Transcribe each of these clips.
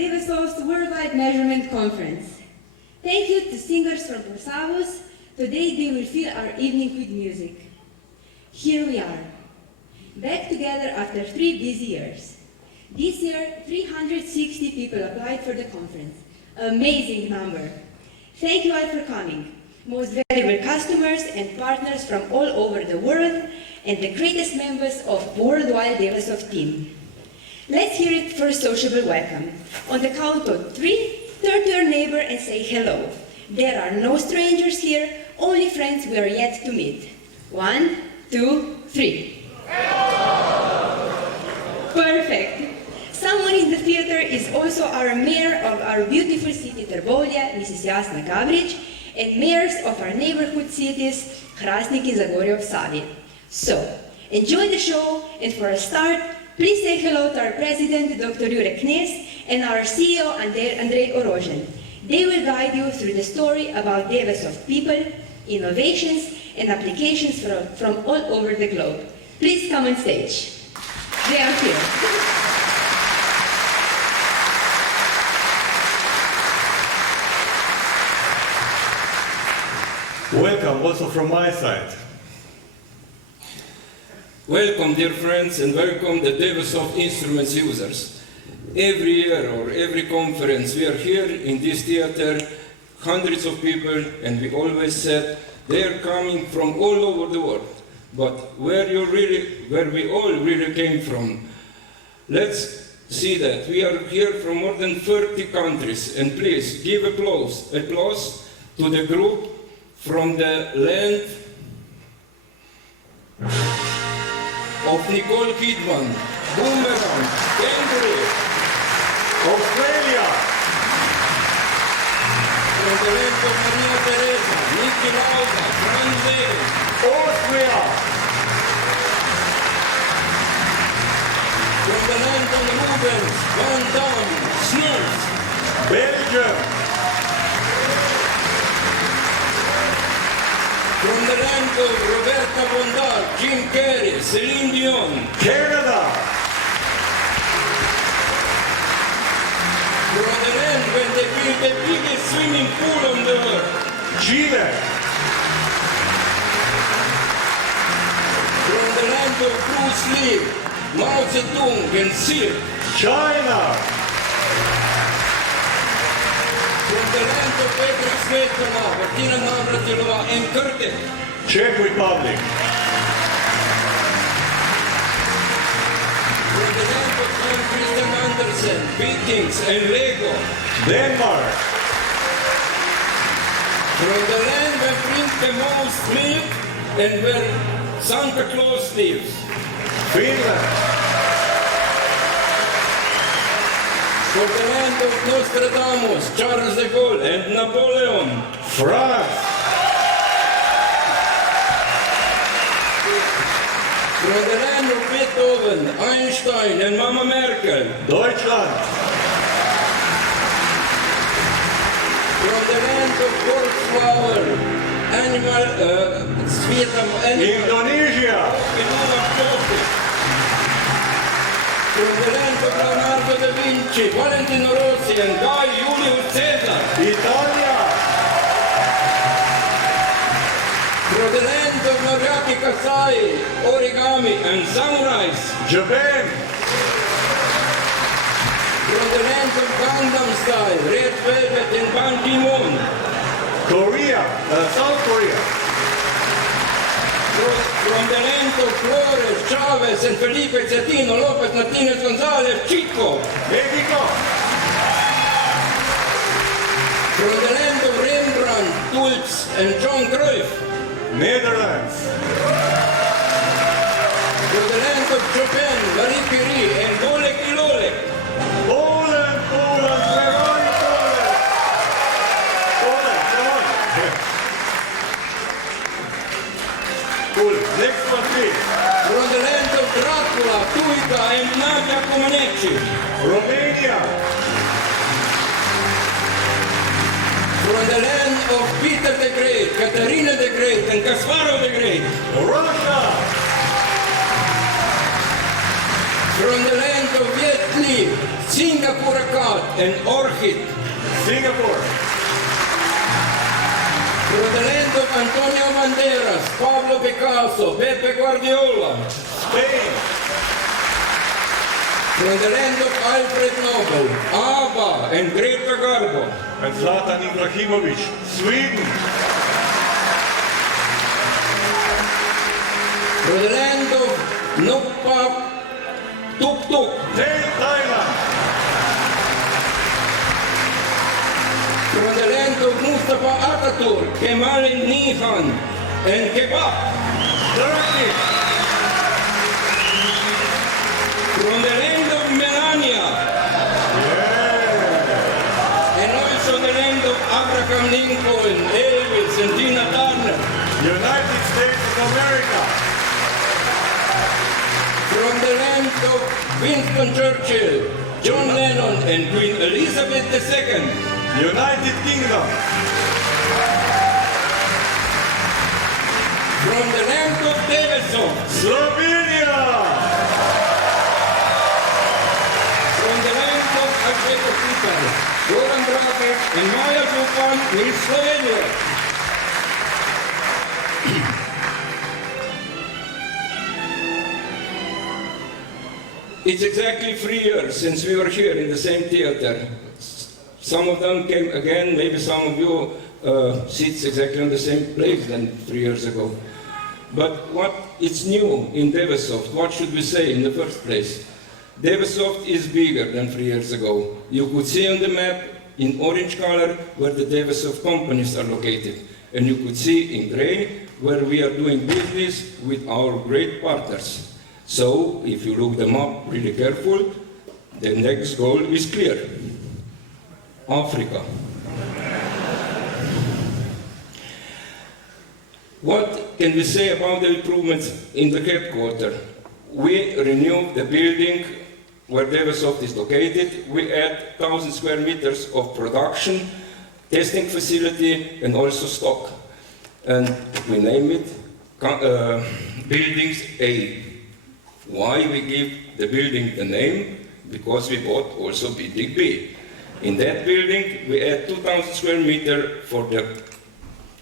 Devesov's Worldwide Measurement Conference. Thank you to singers from Porsavos. Today they will fill our evening with music. Here we are, back together after 3 busy years. This year, 360 people applied for the conference. Amazing number. Thank you all for coming. Most valuable customers and partners from all over the world, and the greatest members of Worldwide Devesov team. Let's hear it for a sociable welcome. On the count of 3, turn to your neighbor and say hello. There are no strangers here, only friends we are yet to meet. 1, 2, 3. Perfect. Someone in the theater is also our mayor of our beautiful city Trbovlje, Mrs. Jasna Gavrić, and mayors of our neighborhood cities, Hrastnik and Zagorje of Savi. So, enjoy the show, and for a start, please say hello to our president, Dr. Jure Knez, and our CEO, Andrej Orožen. They will guide you through the story about Devesov people, innovations, and applications from all over the globe. Please come on stage. They are here. Welcome also from my side. Welcome, dear friends, and welcome the Devesov instruments users. Every year or every conference we are here in this theater, hundreds of people, and we always said they are coming from all over the world. But where we all really came from, let's see that. We are here from more than 30 countries, and please give applause to the group from the land of Nicole Kidman, Boomerang, Kangaroo, Australia, from the land of Maria Teresa, Niki Lauda, Franz Lehmann, Austria, from the land of Rubens, Van Damme, Snurz, Belgium, from the land of Roberta Bondar, Jim Carrey, Celine Dion, Canada, from the land when they built the biggest swimming pool on the world, Chile, from the land of Bruce Lee, Mao Zedong and Silk, China, from the land of Petra Smetana, Martina Navratilova and Kurtek, Czech Republic, from the land of John Christian Andersen, Vikings and Lego, Denmark, from the land where drink the most milk and where Santa Claus lives, Finland, from the land of Nostradamus, Charles de Gaulle and Napoleon, France, from the land of Beethoven, Einstein and Mama Merkel, Deutschland, from the land of corpse flower, Indonesia, from the land of Leonardo da Vinci, Valentino Rossi and Guy Julius Caesar, Italia, from the land of Noriaki Kasai, origami and samurais, Japan, from the land of Gangnam Style, Red Velvet and Ban Ki-moon, Korea, South Korea, from the land of Flores, Chavez and Felipe Cetino, Lopez, Martinez, Gonzalez, Chico, Mexico, from the land of Rembrandt, Tulps and John Cruyff, Netherlands, from the land of Chopin, Marie Curie and Oleg Ilolek, Poland, where are you, Poland? Poland, come on. Cool, next one please. from the land of Dracula, Tuika and Nadia Comaneci, Romania, from the land of Peter the Great, Katarina the Great and Kasparov the Great, Russia, from the land of Viet Li, Singapore Cat and Orchid. Singapore. From the land of Antonio Banderas, Pablo Picasso, Pepe Guardiola. Spain. From the land of Alfred Nobel, ABBA and Greta Garbo. And Zlatan Ibrahimovic. Sweden. From the land of Nukpa Tuk Tuk. Thailand. From the land of Mustafa Ataturk, Kemal Nihan and Kebab. Turkey. From the land of Melania. And also the land of Abraham Lincoln, Elvis and Tina Turner. United States of America. From the land of Winston Churchill, John Lennon and Queen Elizabeth II. United Kingdom. From the land of Devesov, Slovenia. from the land of Azteca Pitar, Goran Dragic and Maja Zupan in Slovenia. It's exactly 3 years since we were here in the same theater. Some of them came again, maybe some of you sits exactly on the same place than 3 years ago. But what is new in Devesoft? What should we say in the first place? Devesoft is bigger than 3 years ago. You could see on the map in orange color where the Devesoft companies are located. And you could see in gray where we are doing business with our great partners. So if you look them up really careful, the next goal is clear. Africa. What can we say about the improvements in the headquarters? We renewed the building where Devesoft is located. We add 1,000 square meters of production, testing facility, and also stock. And we name it Buildings A. Why we give the building the name? Because we bought also Building B. In that building, we add 2,000 square meters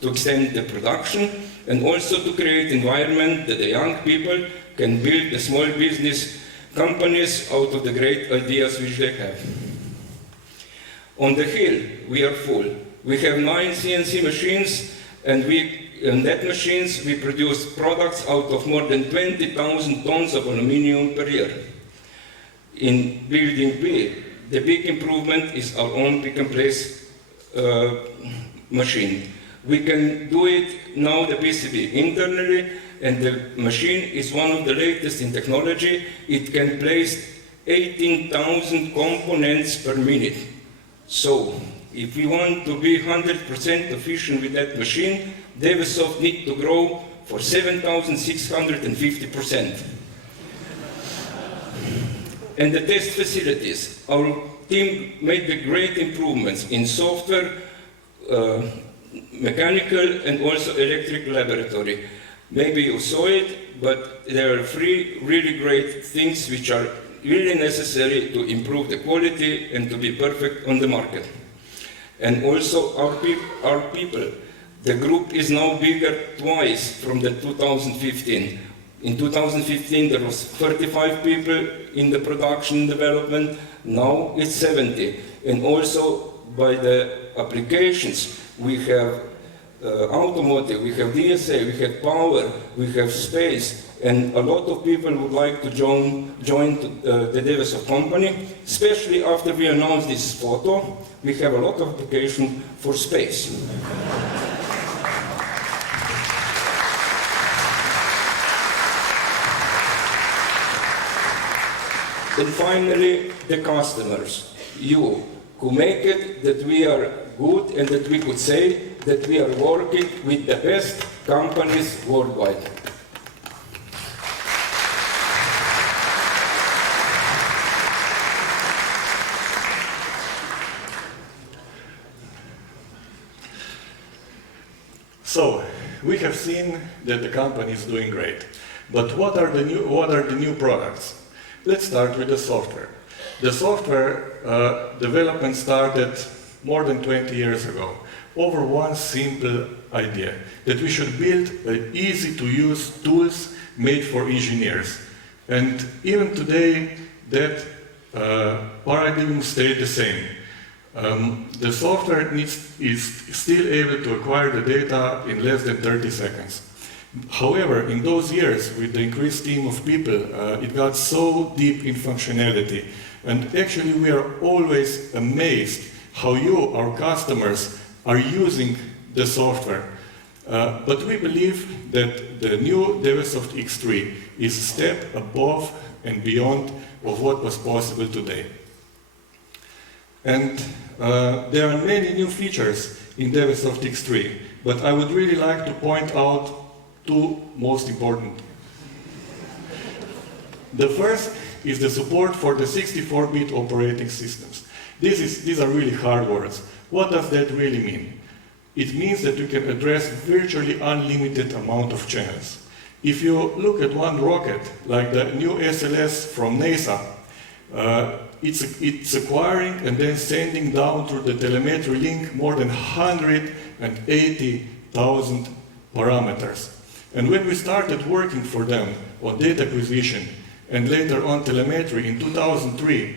to extend the production and also to create environment that the young people can build the small business companies out of the great ideas which they have. On the hill, we are full. We have 9 CNC machines, and in that machines we produce products out of more than 20,000 tons of aluminum per year. In Building B, the big improvement is our own pick and place machine. We can do it now, the PCB, internally, and the machine is one of the latest in technology. It can place 18,000 components per minute. So, if we want to be 100% efficient with that machine, Devesoft needs to grow for 7,650%. And the test facilities. Our team made the great improvements in software, mechanical, and also electric laboratory. Maybe you saw it, but there are 3 really great things which are really necessary to improve the quality and to be perfect on the market. And also our people. The group is now bigger twice from the 2015. In 2015 there was 35 people in the production development, now it's 70. And also by the applications we have automotive, we have DSA, we have power, we have space, and a lot of people would like to join the Devesoft company, especially after we announced this photo. We have a lot of application for space. And finally, the customers, you, who make it that we are good and that we could say that we are working with the best companies worldwide. So, we have seen that the company is doing great. But what are the new products? Let's start with the software. The software development started more than 20 years ago over one simple idea, that we should build easy-to-use tools made for engineers. And even today, that paradigm stayed the same. The software is still able to acquire the data in less than 30 seconds. However, in those years, with the increased team of people, it got so deep in functionality. And actually, we are always amazed how you, our customers, are using the software. But we believe that the new Devasoft X3 is a step above and beyond of what was possible today. And there are many new features in Devasoft X3, but I would really like to point out two most important. The first is the support for the 64-bit operating systems. These are really hard words. What does that really mean? It means that you can address virtually unlimited amount of channels. If you look at one rocket, like the new SLS from NASA, it's acquiring and then sending down through the telemetry link more than 180,000 parameters. And when we started working for them on data acquisition and later on telemetry in 2003,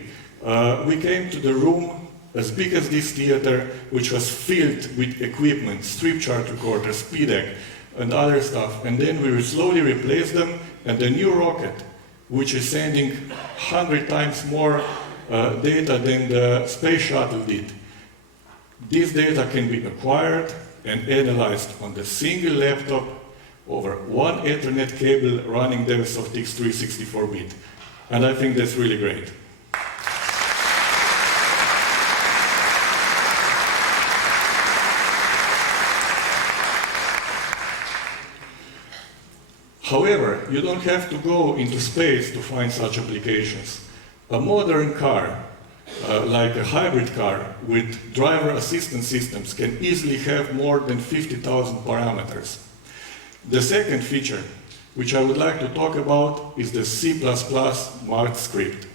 we came to the room as big as this theater, which was filled with equipment, strip chart recorders, PDAC, and other stuff. And then we slowly replaced them, and the new rocket, which is sending 100 times more data than the space shuttle did. This data can be acquired and analyzed on the single laptop over one Ethernet cable running Devasoft X3 64-bit. And I think that's really great. However, you don't have to go into space to find such applications. A modern car, like a hybrid car with driver assistance systems, can easily have more than 50,000 parameters. The second feature, which I would like to talk about, is the C++ Mart script.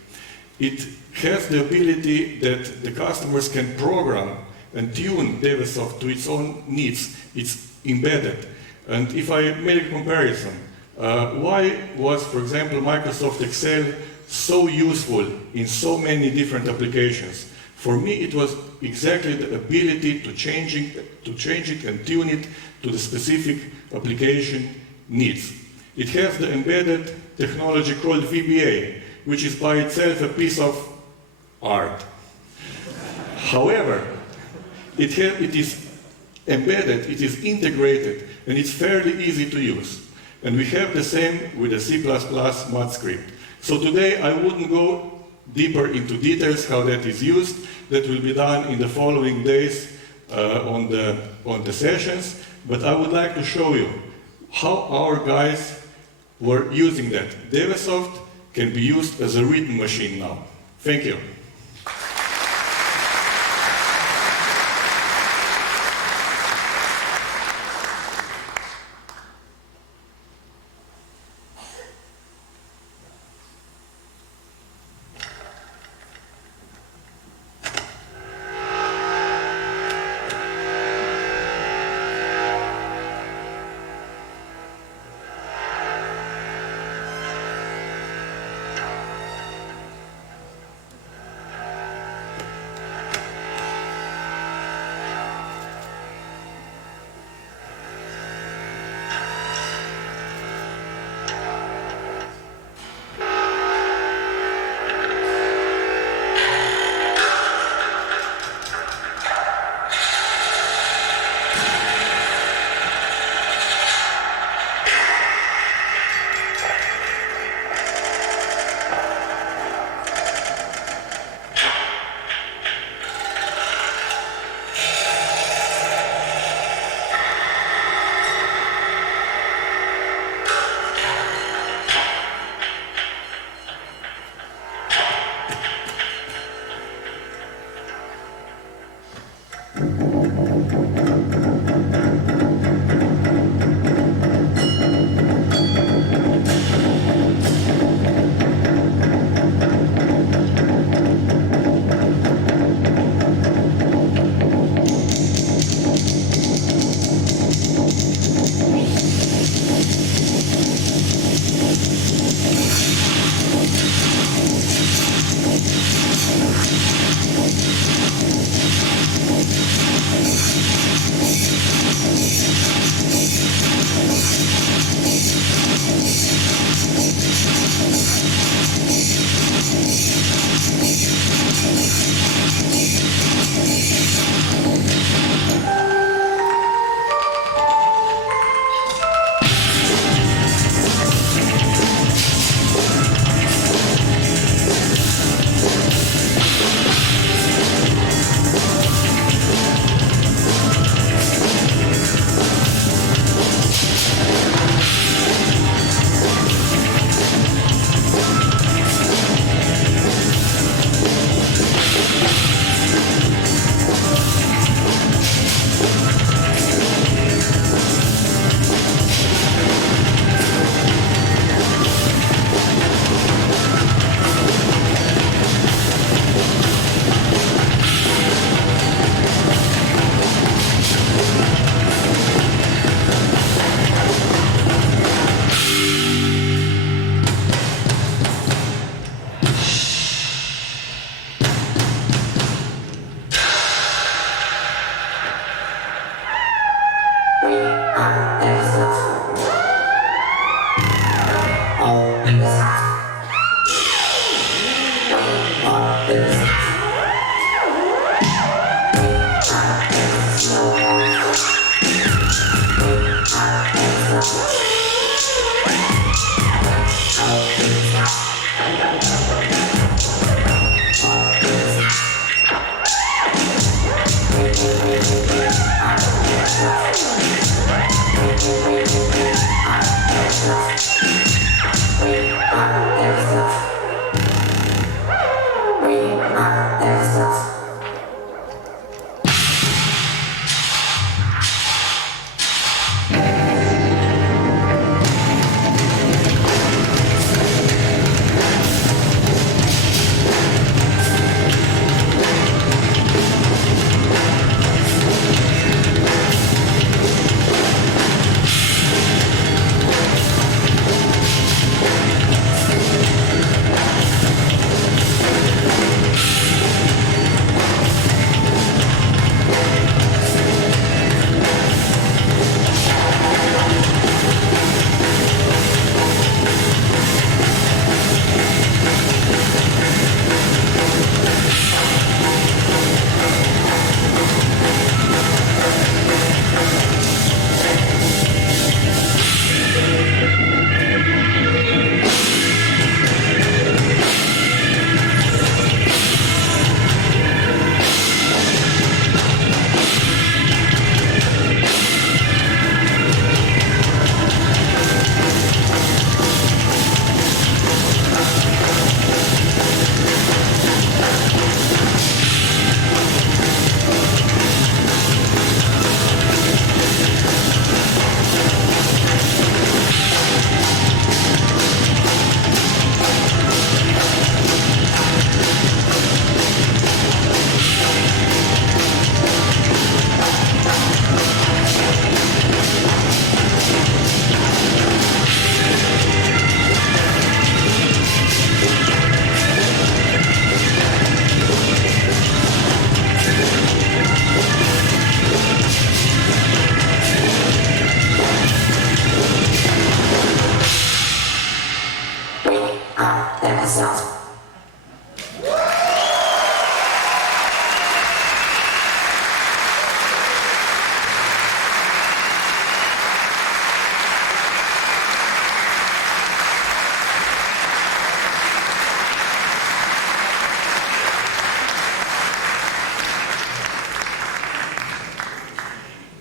It has the ability that the customers can program and tune Devasoft to its own needs. It's embedded. And if I make a comparison, why was, for example, Microsoft Excel so useful in so many different applications? For me, it was exactly the ability to change it and tune it to the specific application needs. It has the embedded technology called VBA, which is by itself a piece of art. However, it is embedded, it is integrated, and it's fairly easy to use. And we have the same with the C++ Mart script. So today I wouldn't go deeper into details how that is used. That will be done in the following days on the sessions. But I would like to show you how our guys were using that. Devasoft can be used as a written machine now. Thank you.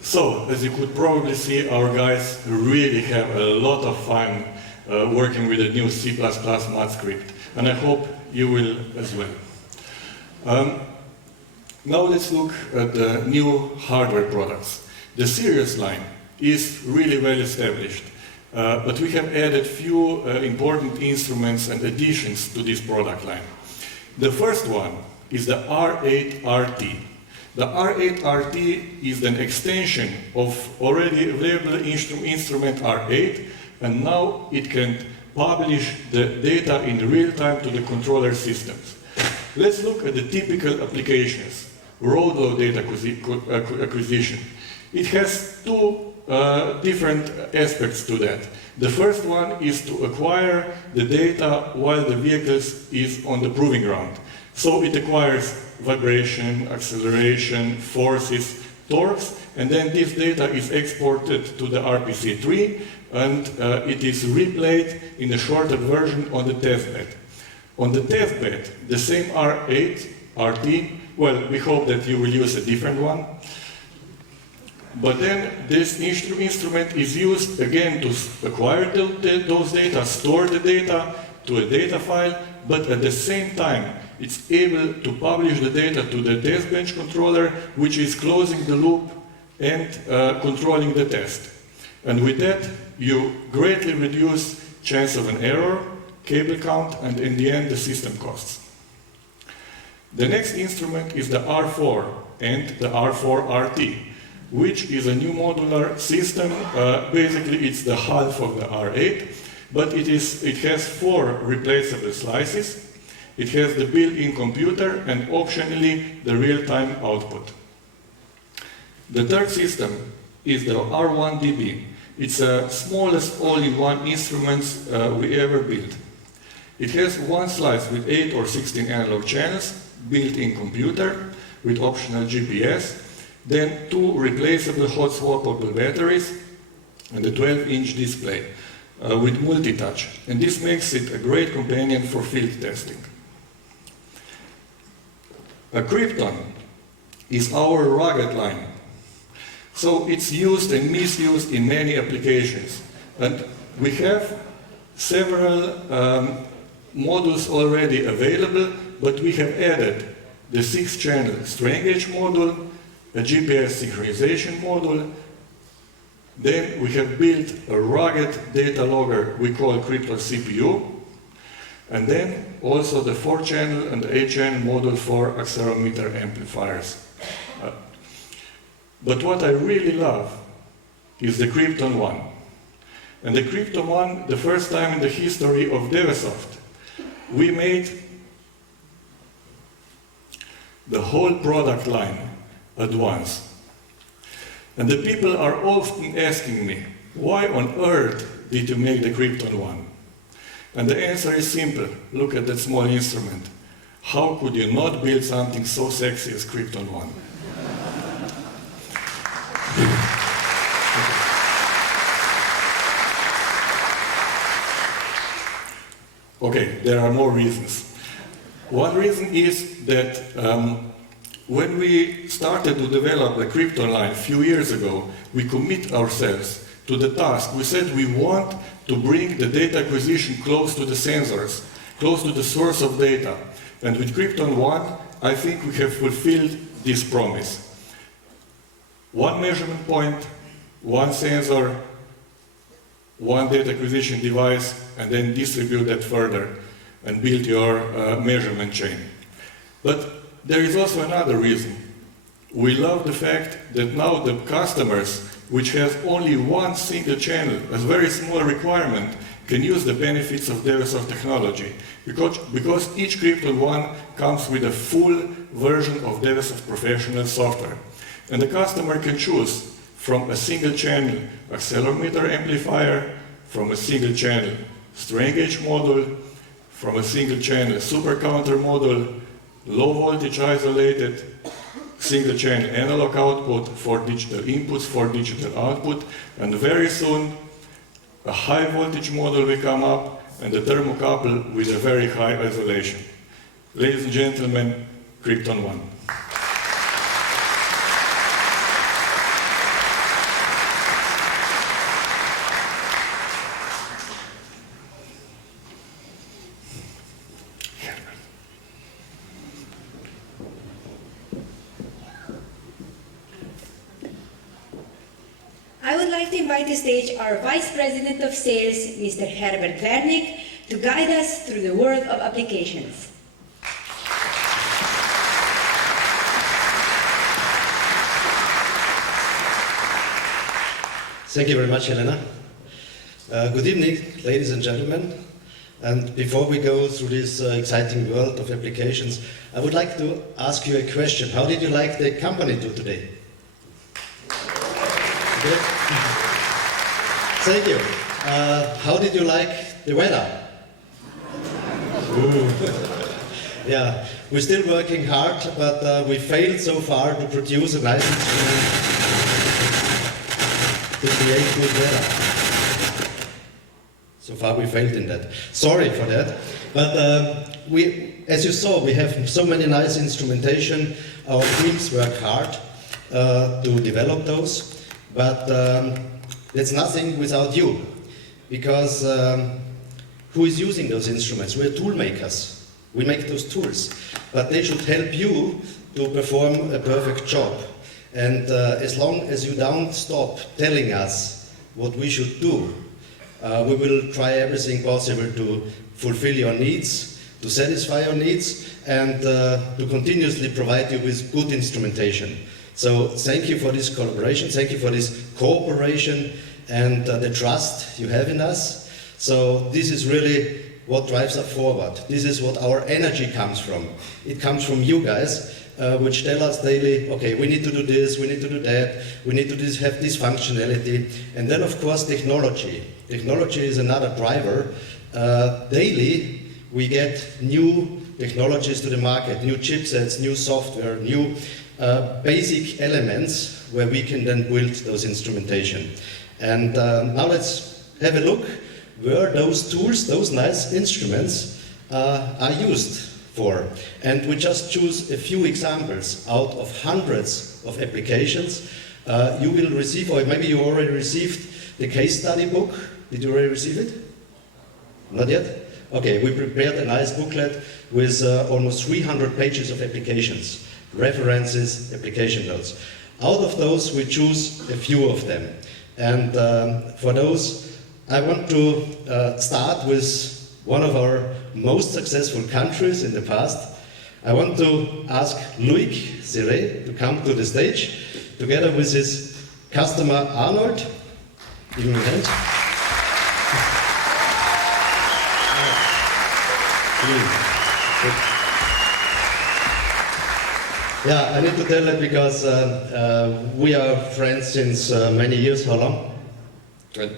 So, as you could probably see, our guys really have a lot of fun working with the new C++ math script, and I hope you will as well. Now let's look at the new hardware products. The Sirius line is really well established, but we have added few important instruments and additions to this product line. The first one is the R8RT. The R8RT is an extension of already available instrument R8, and now it can publish the data in real time to the controller systems. Let's look at the typical applications. Road load data acquisition. It has two different aspects to that. The first one is to acquire the data while the vehicle is on the proving ground. So it acquires vibration, acceleration, forces, torques, and then this data is exported to the RPC3, and it is replayed in a shorter version on the test bed. On the test bed, the same R8, RT, well, we hope that you will use a different one, but then this instrument is used again to acquire those data, store the data to a data file, but at the same time, it's able to publish the data to the test bench controller, which is closing the loop and controlling the test. And with that, you greatly reduce chance of an error, cable count, and in the end, the system costs. The next instrument is the R4 and the R4RT, which is a new modular system. Basically, it's the half of the R8, but it has 4 replaceable slices. It has the built-in computer and optionally the real-time output. The third system is the R1DB. It's the smallest all-in-one instrument we ever built. It has 1 slice with 8 or 16 analog channels, built-in computer with optional GPS, then 2 replaceable hot swappable batteries, and a 12-inch display with multi-touch. And this makes it a great companion for field testing. A Krypton is our rugged line. So it's used and misused in many applications. And we have several modules already available, but we have added the 6-channel strain gauge module, a GPS synchronization module. Then we have built a rugged data logger we call Cryptor CPU, and then also the 4-channel and 8-channel module for accelerometer amplifiers. But what I really love is the Krypton 1. And the Krypton 1, the first time in the history of Devasoft, we made the whole product line at once. And the people are often asking me, why on earth did you make the Krypton 1? And the answer is simple. Look at that small instrument. How could you not build something so sexy as Krypton 1? Okay, there are more reasons. One reason is that when we started to develop the Krypton line a few years ago, we commit ourselves to the task. We said we want to bring the data acquisition close to the sensors, close to the source of data. And with Krypton 1, I think we have fulfilled this promise. One measurement point, one sensor, one data acquisition device, and then distribute that further and build your measurement chain. But there is also another reason. We love the fact that now the customers, which has only one single channel, a very small requirement, can use the benefits of Devasoft technology. Because each Krypton 1 comes with a full version of Devasoft professional software. And the customer can choose from a single channel accelerometer amplifier, from a single channel strain gauge module, from a single channel super counter module, low voltage isolated, single channel analog output, 4 digital inputs, 4 digital output, and very soon a high voltage module will come up and a thermocouple with a very high isolation. Ladies and gentlemen, Krypton 1. I would like to invite to stage our Vice President of Sales, Mr. Herbert Wernick, to guide us through the world of applications. Thank you very much, Helena. Good evening, ladies and gentlemen. And before we go through this exciting world of applications, I would like to ask you a question. How did you like the company do today? Good? Thank you. How did you like the weather? Yeah, we're still working hard, but we failed so far to produce a nice instrument to create good weather. So far we failed in that. Sorry for that. But as you saw, we have so many nice instrumentation. Our teams work hard to develop those. But that's nothing without you, because who is using those instruments? We're tool makers. We make those tools, but they should help you to perform a perfect job. And as long as you don't stop telling us what we should do, we will try everything possible to fulfill your needs, to satisfy your needs, and to continuously provide you with good instrumentation. So thank you for this collaboration, thank you for this cooperation and the trust you have in us. So this is really what drives us forward. This is what our energy comes from. It comes from you guys, which tell us daily, okay, we need to do this, we need to do that, we need to have this functionality. And then of course technology. Technology is another driver. Daily we get new technologies to the market, new chipsets, new software, new basic elements where we can then build those instrumentation. And now let's have a look where those tools, those nice instruments are used for. And we just choose a few examples out of hundreds of applications You will receive, or maybe you already received the case study book. Did you already receive it? Not yet? Okay, we prepared a nice booklet with almost 300 pages of applications, references, application notes. Out of those, we choose a few of them. And for those, I want to start with one of our most successful countries in the past. I want to ask Loïc Serret to come to the stage, together with his customer Arnold. Give him a hand. Yeah, I need to tell it because we are friends since many years. How long? 12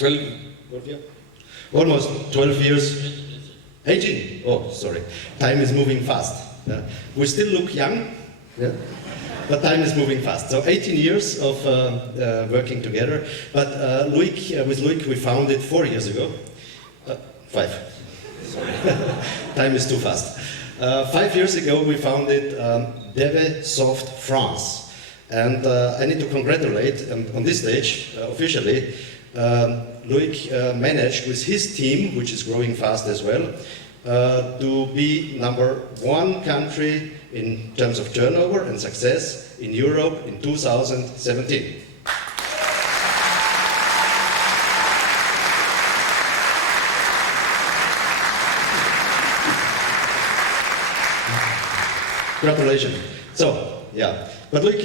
years? Almost 12 years. 18. Oh, sorry. Time is moving fast. Yeah. We still look young, yeah? But time is moving fast. So 18 years of working together. But with Loïc, we founded 4 years ago. 5. Sorry. Time is too fast. 5 years ago, we founded Devesoft France. And I need to congratulate on this stage, officially, Loïc managed with his team, which is growing fast as well, to be #1 country in terms of turnover and success in Europe in 2017. Congratulations. So, yeah. But look,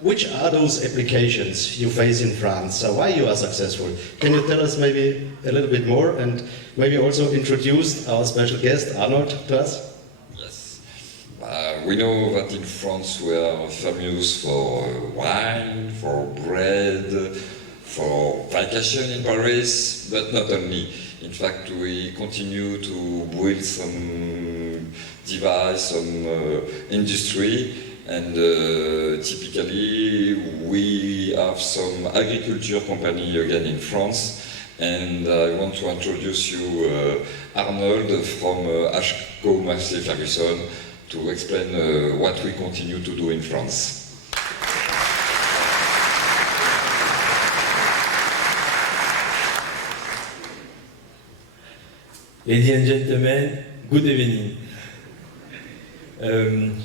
which are those applications you face in France? Why you are successful? Can you tell us maybe a little bit more and maybe also introduce our special guest, Arnold, to us? Yes. We know that in France we are famous for wine, for bread, for vacation in Paris, but not only. In fact, we continue to build some device, some industry, and typically we have some agriculture company again in France, and I want to introduce you Arnold from Automotive Ferguson to explain what we continue to do in France. Ladies and gentlemen, good evening.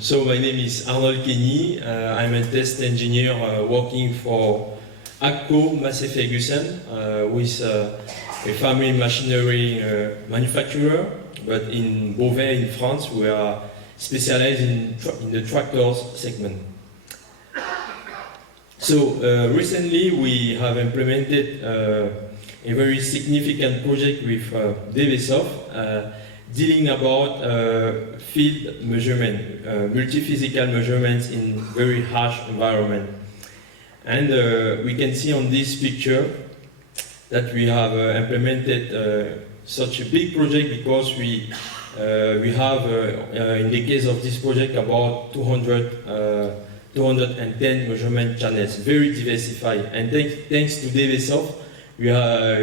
So my name is Arnold Kenny. I'm a test engineer working for Automotive Ferguson, with a family machinery manufacturer, but in Beauvais in France we are specialized in the tractors segment. So recently we have implemented a very significant project with Devesoft, dealing about field measurement, multi-physical measurements in very harsh environment. And we can see on this picture that we have implemented such a big project because we have, in the case of this project, about 210 measurement channels, very diversified. And thanks to Devesoft, we have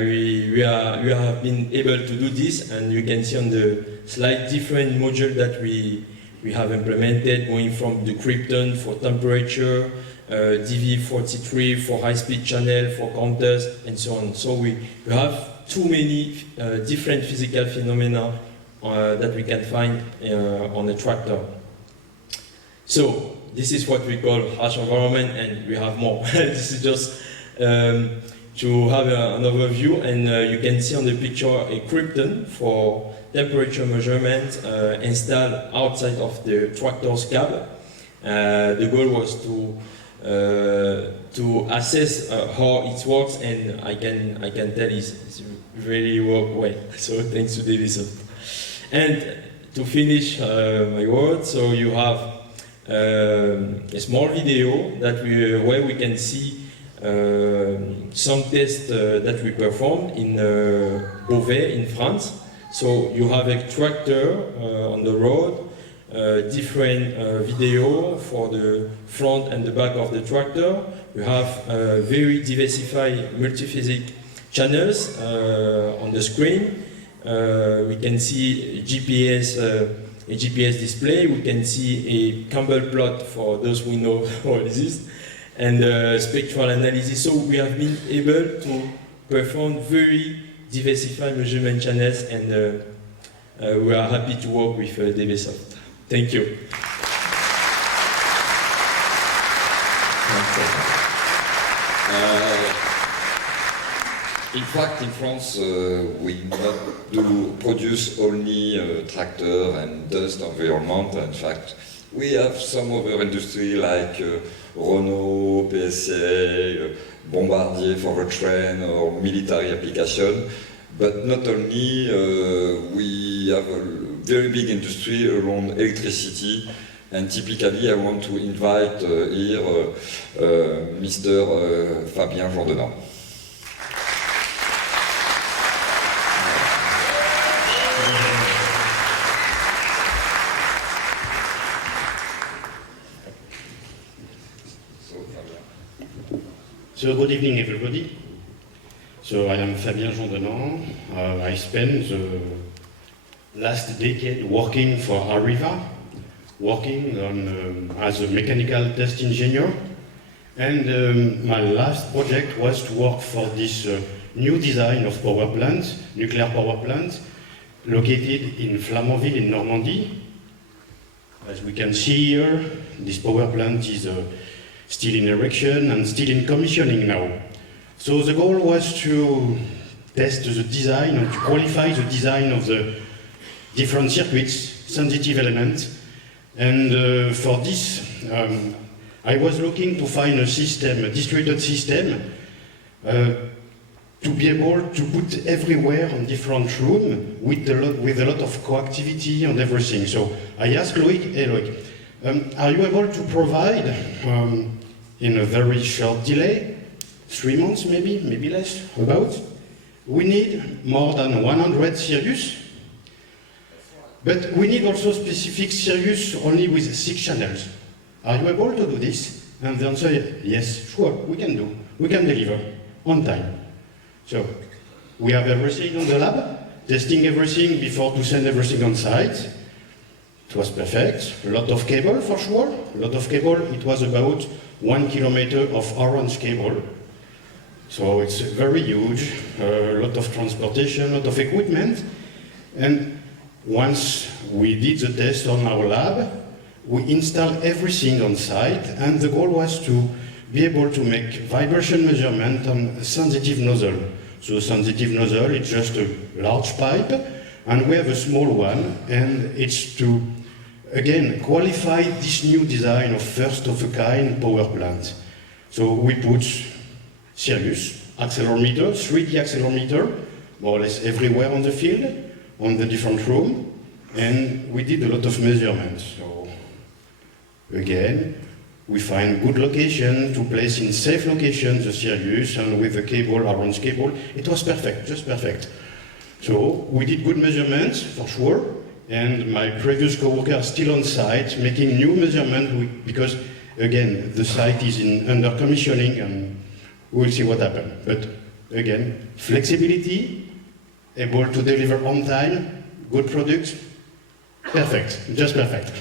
been able to do this, and you can see on the slide different modules that we have implemented, going from the Krypton for temperature, DV43 for high-speed channel, for counters, and so on. So we have too many different physical phenomena that we can find on a tractor. So this is what we call harsh environment, and we have more. This is just to have an overview, and you can see on the picture a Krypton for temperature measurement installed outside of the tractor's cab. The goal was to assess how it works, and I can tell it's really work well. So thanks to Devesoft. And to finish my words, so you have a small video that where we can see some tests that we performed in Beauvais in France. So you have a tractor on the road, different video for the front and the back of the tractor. You have very diversified multi-physics channels on the screen. We can see a GPS display. We can see a Campbell plot for those who know what it is. and spectral analysis. So we have been able to perform very diversified measurement channels, and we are happy to work with DBSoft. Thank you. In fact, in France, we not do produce only tractor and dust environment. In fact, we have some other industry like Renault, PSA, Bombardier for the train or military application. But not only, we have a very big industry around electricity. And typically, I want to invite here Mr. Fabien Jourdenant. So good evening, everybody. So I am Fabien Jourdenant. I spent the last decade working for Arriva, working on, as a mechanical test engineer. And my last project was to work for this new design of power plant, nuclear power plant, located in Flamanville in Normandy. As we can see here, this power plant is still in erection and still in commissioning now. So the goal was to test the design and to qualify the design of the different circuits, sensitive elements. And for this, I was looking to find a system, a distributed system, to be able to put everywhere on different rooms with a lot of coactivity and everything. So I asked Loic, hey Loic, are you able to provide, in a very short delay, 3 months maybe less, about, we need more than 100 Sirius, but we need also specific Sirius only with 6 channels. Are you able to do this? And the answer is yes, sure, we can do. We can deliver on time. So we have everything on the lab, testing everything before to send everything on site. It was perfect. A lot of cable for sure. A lot of cable. It was about 1 kilometer of orange cable. So it's very huge. A lot of transportation, a lot of equipment. And once we did the test on our lab, we installed everything on site, and the goal was to be able to make vibration measurement on a sensitive nozzle. So a sensitive nozzle, it's just a large pipe, and we have a small one, and it's to, again, qualify this new design of first-of-a-kind power plant. So we put Sirius, accelerometer, 3D accelerometer, more or less everywhere on the field, on the different room, and we did a lot of measurements. So again, we find good location to place in safe location the Sirius, and with the cable, orange cable, it was perfect, just perfect. So we did good measurements for sure, and my previous coworker are still on site making new measurements because again the site is under commissioning, and we'll see what happens. But again, flexibility, able to deliver on time, good product, perfect, just perfect.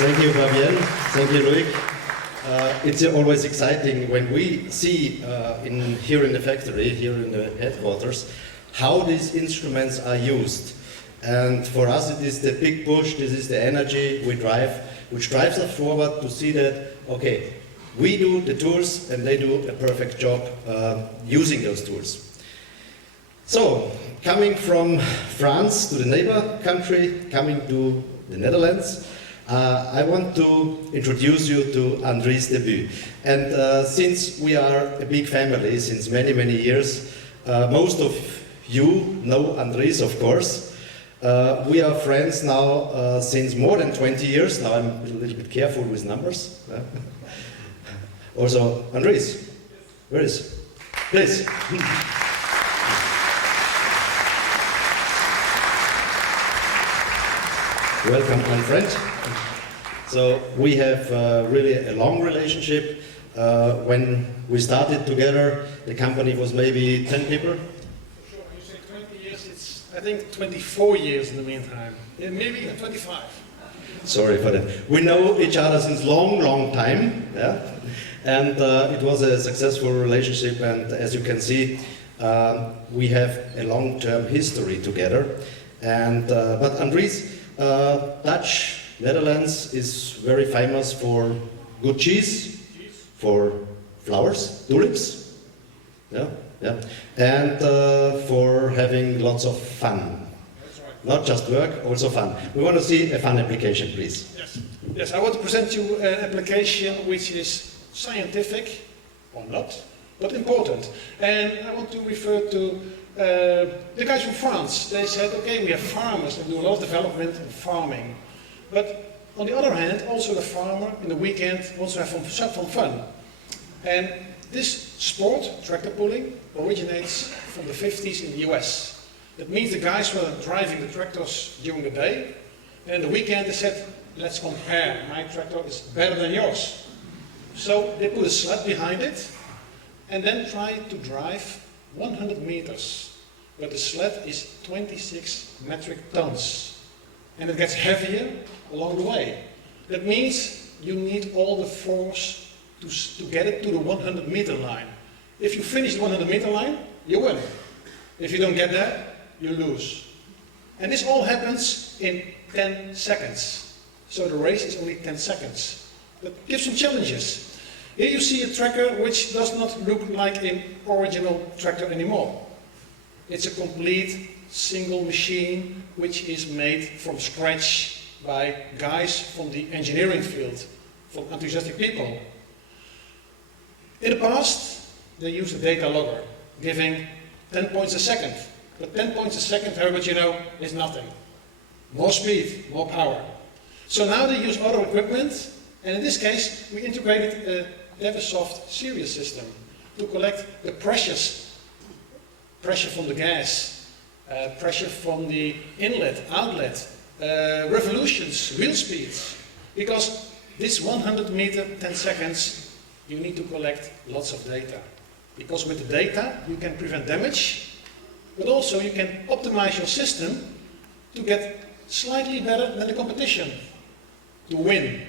Thank you, Fabien. Thank you, Loic. It's always exciting when we see here in the factory, here in the headquarters, how these instruments are used. And for us, it is the big push, this is the energy we drive, which drives us forward to see that, okay, we do the tools and they do a perfect job using those tools. So, coming from France to the neighbor country, coming to the Netherlands, I want to introduce you to Andries Debut. And since we are a big family, since many, many years, most of you know Andries, of course. We are friends now since more than 20 years. Now I'm a little bit careful with numbers. Also, Andries, where is? Please. Welcome, my friend. So we have really a long relationship. When we started together, the company was maybe 10 people. Sure, you say 20 years, it's I think 24 years in the meantime. Yeah, maybe 25. Sorry for that. We know each other since long time, yeah? And it was a successful relationship, and as you can see, we have a long-term history together. And, but Andries, Dutch, Netherlands is very famous for good cheese, for flowers, tulips, yeah, yeah, and for having lots of fun. That's right. Not just work, also fun. We want to see a fun application, please. Yes. Yes, I want to present you an application which is scientific, or not, but important. And I want to refer to the guys from France. They said, okay, we have farmers that do a lot of development in farming. But on the other hand, also the farmer in the weekend wants to have some fun. And this sport, tractor pulling, originates from the 50s in the US. That means the guys were driving the tractors during the day, and in the weekend they said, let's compare, my tractor is better than yours. So they put a sled behind it, and then try to drive 100 meters. But the sled is 26 metric tons, and it gets heavier along the way. That means you need all the force to get it to the 100-meter line. If you finish the 100-meter line, you win. If you don't get there, you lose. And this all happens in 10 seconds. So the race is only 10 seconds. That gives some challenges. Here you see a tractor which does not look like an original tractor anymore. It's a complete single machine which is made from scratch by guys from the engineering field, from enthusiastic people. In the past, they used a data logger, giving 10 points a second. But 10 points a second, Herbert, you know, is nothing. More speed, more power. So now they use other equipment, and in this case, we integrated a Devisoft series system to collect the pressure from the gas, pressure from the inlet, outlet, revolutions, wheel speeds. Because this 100 meter, 10 seconds, you need to collect lots of data. Because with the data, you can prevent damage, but also you can optimize your system to get slightly better than the competition, to win.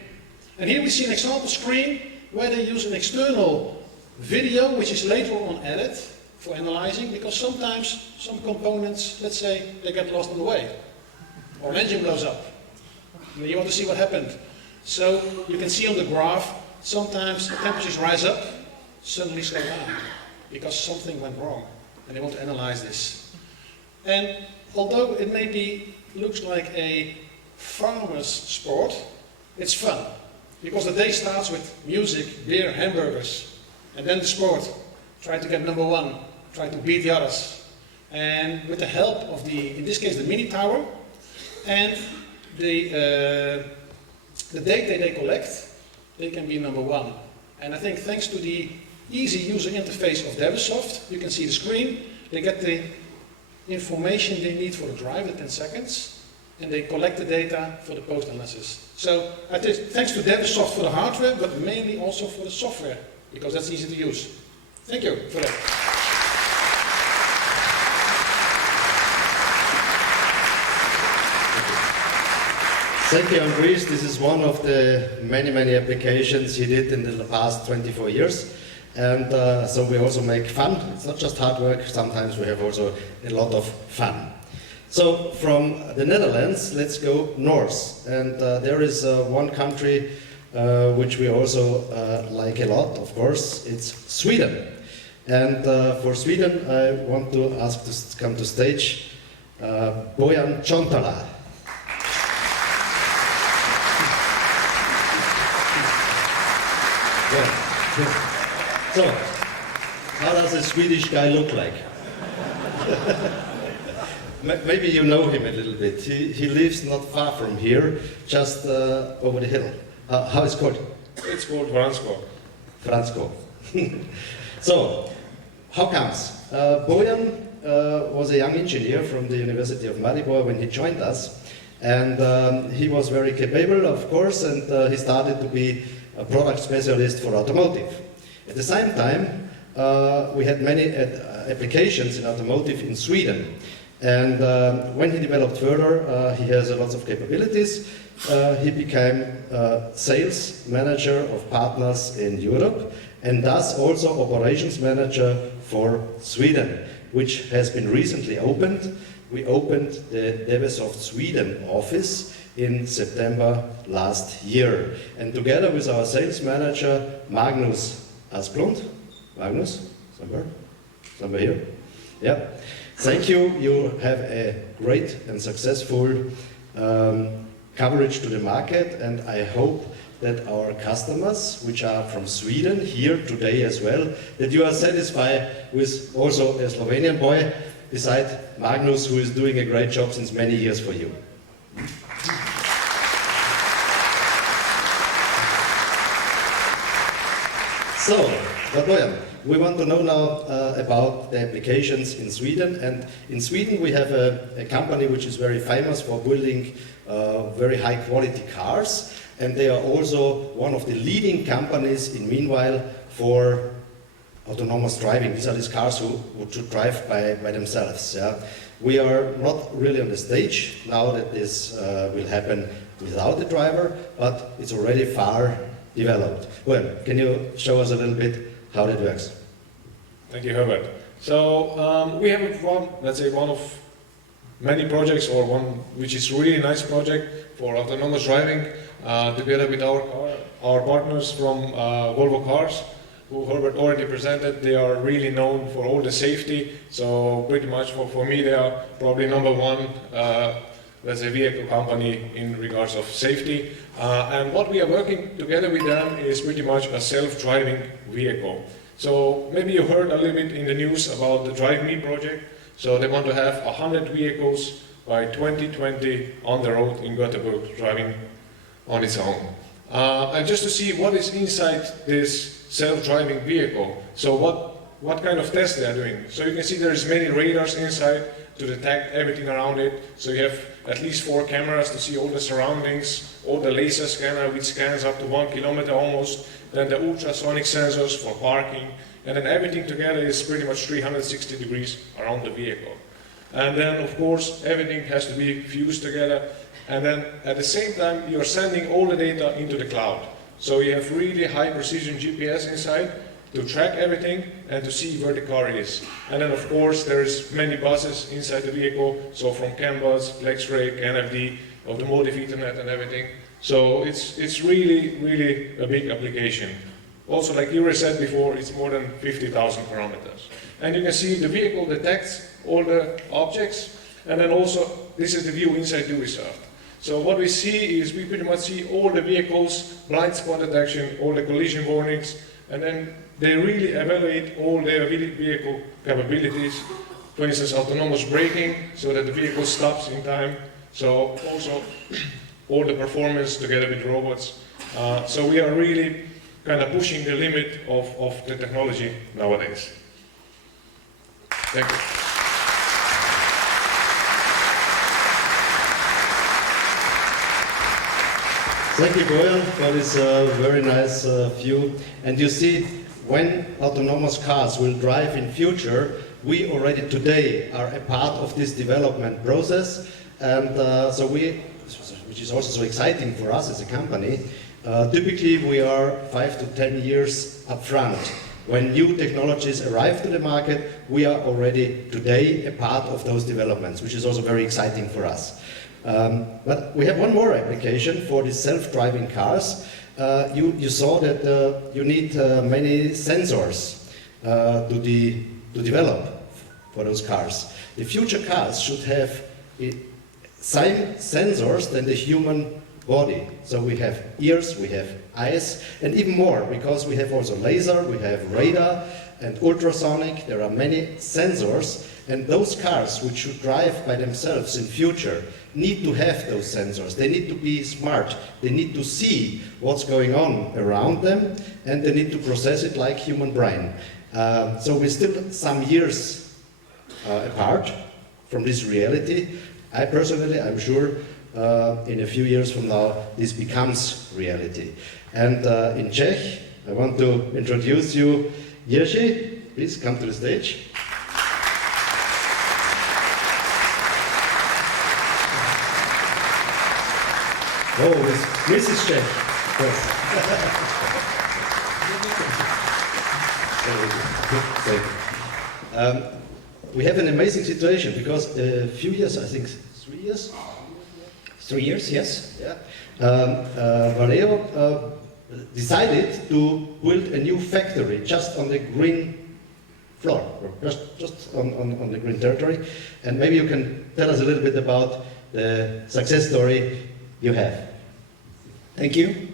And here we see an example screen where they use an external video, which is later on added for analyzing, because sometimes some components, let's say, they get lost on the way, or an engine blows up, and you want to see what happened. So you can see on the graph, sometimes temperatures rise up, suddenly slow down, because something went wrong, and they want to analyze this. And although it maybe looks like a farmer's sport, it's fun, because the day starts with music, beer, hamburgers, and then the sport. Try to get number one, try to beat the others. And with the help of in this case, the mini tower, and the data they collect, they can be number one. And I think thanks to the easy user interface of Devisoft, you can see the screen, they get the information they need for the drive, the 10 seconds, and they collect the data for the post-analysis. So thanks to Devisoft for the hardware, but mainly also for the software, because that's easy to use. Thank you for that. Thank you, Andries. This is one of the many applications he did in the past 24 years. And so we also make fun. It's not just hard work. Sometimes we have also a lot of fun. So from the Netherlands, let's go north. And there is one country which we also like a lot, of course. It's Sweden. And for Sweden, I want to ask to come to stage Bojan Csontala. So, how does a Swedish guy look like? Maybe you know him a little bit. He lives not far from here, just over the hill. How is it called? It's called Fransko. Fransko. So, how comes? Bojan was a young engineer from the University of Maribor when he joined us. And he was very capable, of course, and he started to be a product specialist for automotive. At the same time, we had many applications in automotive in Sweden. And when he developed further, he has lots of capabilities. He became sales manager of partners in Europe and thus also operations manager for Sweden, which has been recently opened. We opened the Devesoft Sweden office in September last year. And together with our sales manager, Magnus Asplund. Magnus, somewhere here? Yeah. Thank you. You have a great and successful coverage to the market, and I hope that our customers, which are from Sweden, here today as well, that you are satisfied with also a Slovenian boy beside Magnus, who is doing a great job since many years for you. So, Bojan, we want to know now about the applications in Sweden. And in Sweden we have a company which is very famous for building very high quality cars. And they are also one of the leading companies in meanwhile for autonomous driving. These are these cars who should drive by themselves. Yeah? We are not really on the stage now that this will happen without the driver, but it's already far developed. Well, can you show us a little bit how that works? Thank you, Herbert. So we have one of many projects, or one which is really nice project for autonomous driving, together with our partners from Volvo Cars, who Herbert already presented. They are really known for all the safety. So pretty much for me, they are probably number one, let's say, vehicle company in regards of safety. And what we are working together with them is pretty much a self-driving vehicle. So maybe you heard a little bit in the news about the Drive Me project. So they want to have 100 vehicles by 2020 on the road in Gothenburg driving on its own. And just to see what is inside this self-driving vehicle. So what kind of tests they are doing. So you can see there's many radars inside to detect everything around it. So you have at least 4 cameras to see all the surroundings, all the laser scanner which scans up to 1 kilometer almost, then the ultrasonic sensors for parking, and then everything together is pretty much 360 degrees around the vehicle. And then of course everything has to be fused together, and then at the same time you're sending all the data into the cloud. So you have really high precision GPS inside to track everything and to see where the car is. And then of course there's many buses inside the vehicle, so from CAN bus, FlexRay, NFD, Automotive Ethernet and everything. So it's really a big application. Also, like Yuri said before, it's more than 50,000 parameters. And you can see the vehicle detects all the objects, and then also this is the view inside Duisoft. So what we see is we pretty much see all the vehicles, blind spot detection, all the collision warnings, and then they really evaluate all their vehicle capabilities. For instance, autonomous braking, so that the vehicle stops in time. So also all the performance together with robots. So we are really kind of pushing the limit of the technology nowadays. Thank you. Thank you, Bojan, for this very nice view. And you see, when autonomous cars will drive in future, we already today are a part of this development process. And so which is also so exciting for us as a company, typically we are 5 to 10 years up front. When new technologies arrive to the market, we are already today a part of those developments, which is also very exciting for us. But we have one more application for the self-driving cars. You saw that you need many sensors to develop for those cars. The future cars should have same sensors than the human body. So we have ears, we have eyes, and even more, because we have also laser, we have radar and ultrasonic. There are many sensors, and those cars which should drive by themselves in future need to have those sensors. They need to be smart. They need to see what's going on around them, and they need to process it like human brain. So we're still some years apart from this reality. I personally, I'm sure, in a few years from now, this becomes reality. And in Czech, I want to introduce you, Jerzy. Please come to the stage. Oh, with Mrs. Sheikh. Yes. Thank you. We have an amazing situation because a few years, I think 3 years. 3 years, yes. Yeah. Valeo decided to build a new factory just on the green floor, or just on the green territory. And maybe you can tell us a little bit about the success story you have. Thank you.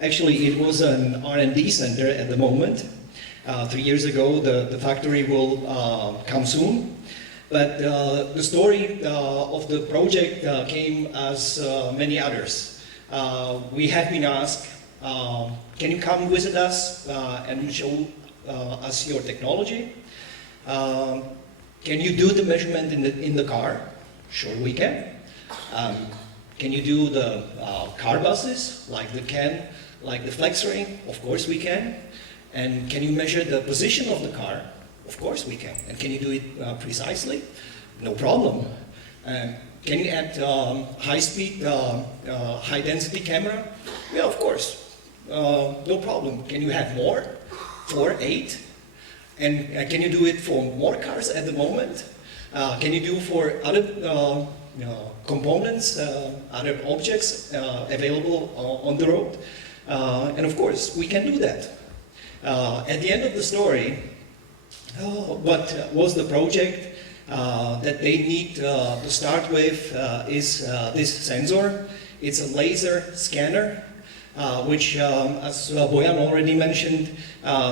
Actually, it was an R&D center at the moment. 3 years ago, the factory will come soon. But the story of the project came as many others. We have been asked, can you come visit us and show us your technology? Can you do the measurement in the car? Sure we can. Can you do the car buses, like the flex ring? Of course we can. And can you measure the position of the car? Of course we can. And can you do it precisely? No problem. Can you add high-speed, high-density camera? Yeah, of course. No problem. Can you have more? 4, 8? And can you do it for more cars at the moment? Can you do for other components, other objects available on the road? And of course, we can do that. At the end of the story, what was the project that they need to start with is this sensor. It's a laser scanner, which, as Bojan already mentioned,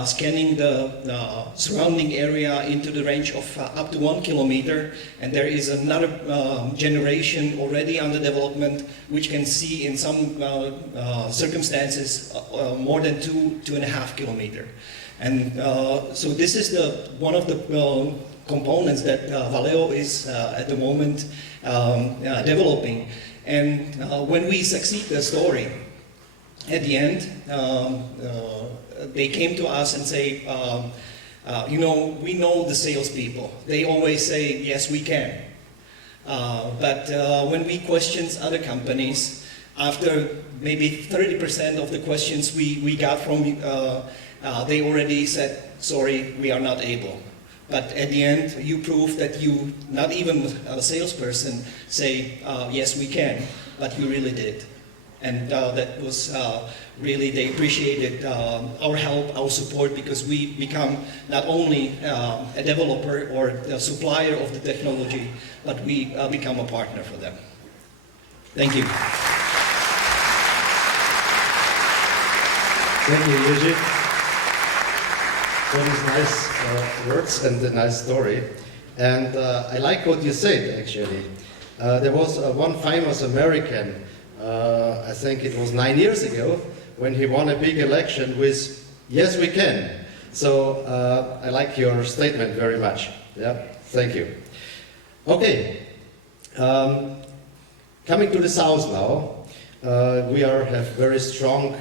scanning the surrounding area into the range of up to 1 kilometer. And there is another generation already under development, which can see in some circumstances more than 2.5 kilometers. And so this is one of the components that Valeo is at the moment developing. And when we succeed the story, at the end, they came to us and say, you know, we know the salespeople. They always say, yes, we can. But when we question other companies, after maybe 30% of the questions we got from, they already said, sorry, we are not able. But at the end, you prove that you, not even a salesperson, say, yes, we can, but you really did. And that was really, they appreciated our help, our support, because we become not only a developer or a supplier of the technology, but we become a partner for them. Thank you. Thank you, Yuji, for these nice words and the nice story. And I like what you said, actually. There was one famous American, I think it was 9 years ago, when he won a big election with, yes, we can. So I like your statement very much. Yeah, thank you. Okay, coming to the south now, we have very strong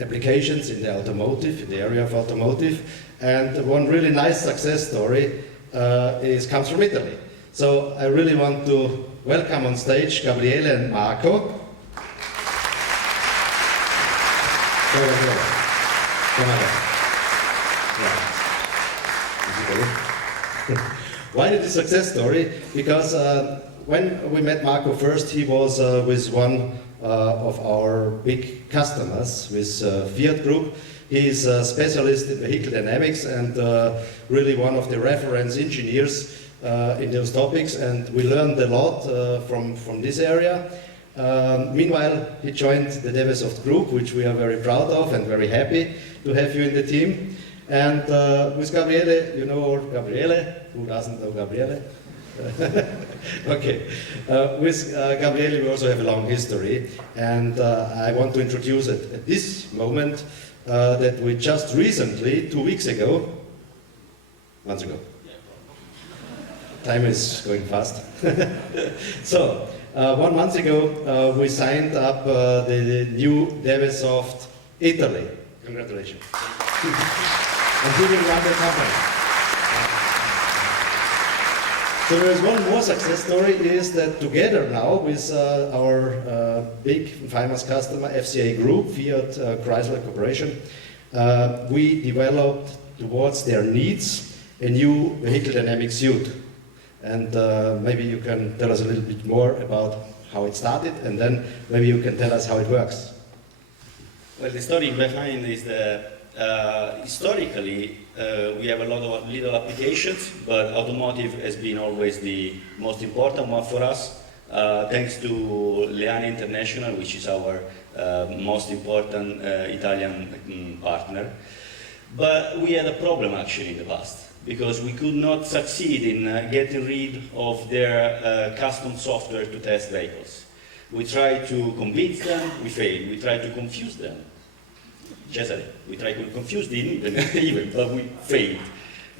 applications in the automotive, in the area of automotive, and one really nice success story comes from Italy. So I really want to welcome on stage Gabriele and Marco. Why did the success story? Because when we met Marco first, he was with one of our big customers, with Fiat Group. He's a specialist in vehicle dynamics and really one of the reference engineers in those topics, and we learned a lot from this area. Meanwhile, he joined the Devesoft group, which we are very proud of and very happy to have you in the team. And with Gabriele, you know Gabriele? Who doesn't know Gabriele? Okay. With Gabriele, we also have a long history. And I want to introduce at this moment that we just recently, 2 weeks ago, months ago. Time is going fast. So, 1 month ago, we signed up the new Devesoft Italy. Congratulations. And he will run the company. So there is one more success story, is that together now with our big famous customer, FCA Group, Fiat Chrysler Corporation. We developed towards their needs a new vehicle dynamic suite. And maybe you can tell us a little bit more about how it started, and then maybe you can tell us how it works. Well, the story behind is that historically we have a lot of little applications, but automotive has been always the most important one for us. Thanks to Leane International, which is our most important Italian partner. But we had a problem actually in the past, because we could not succeed in getting rid of their custom software to test vehicles. We tried to convince them, we failed. We tried to confuse them. Cesare, we tried to confuse them even, but we failed.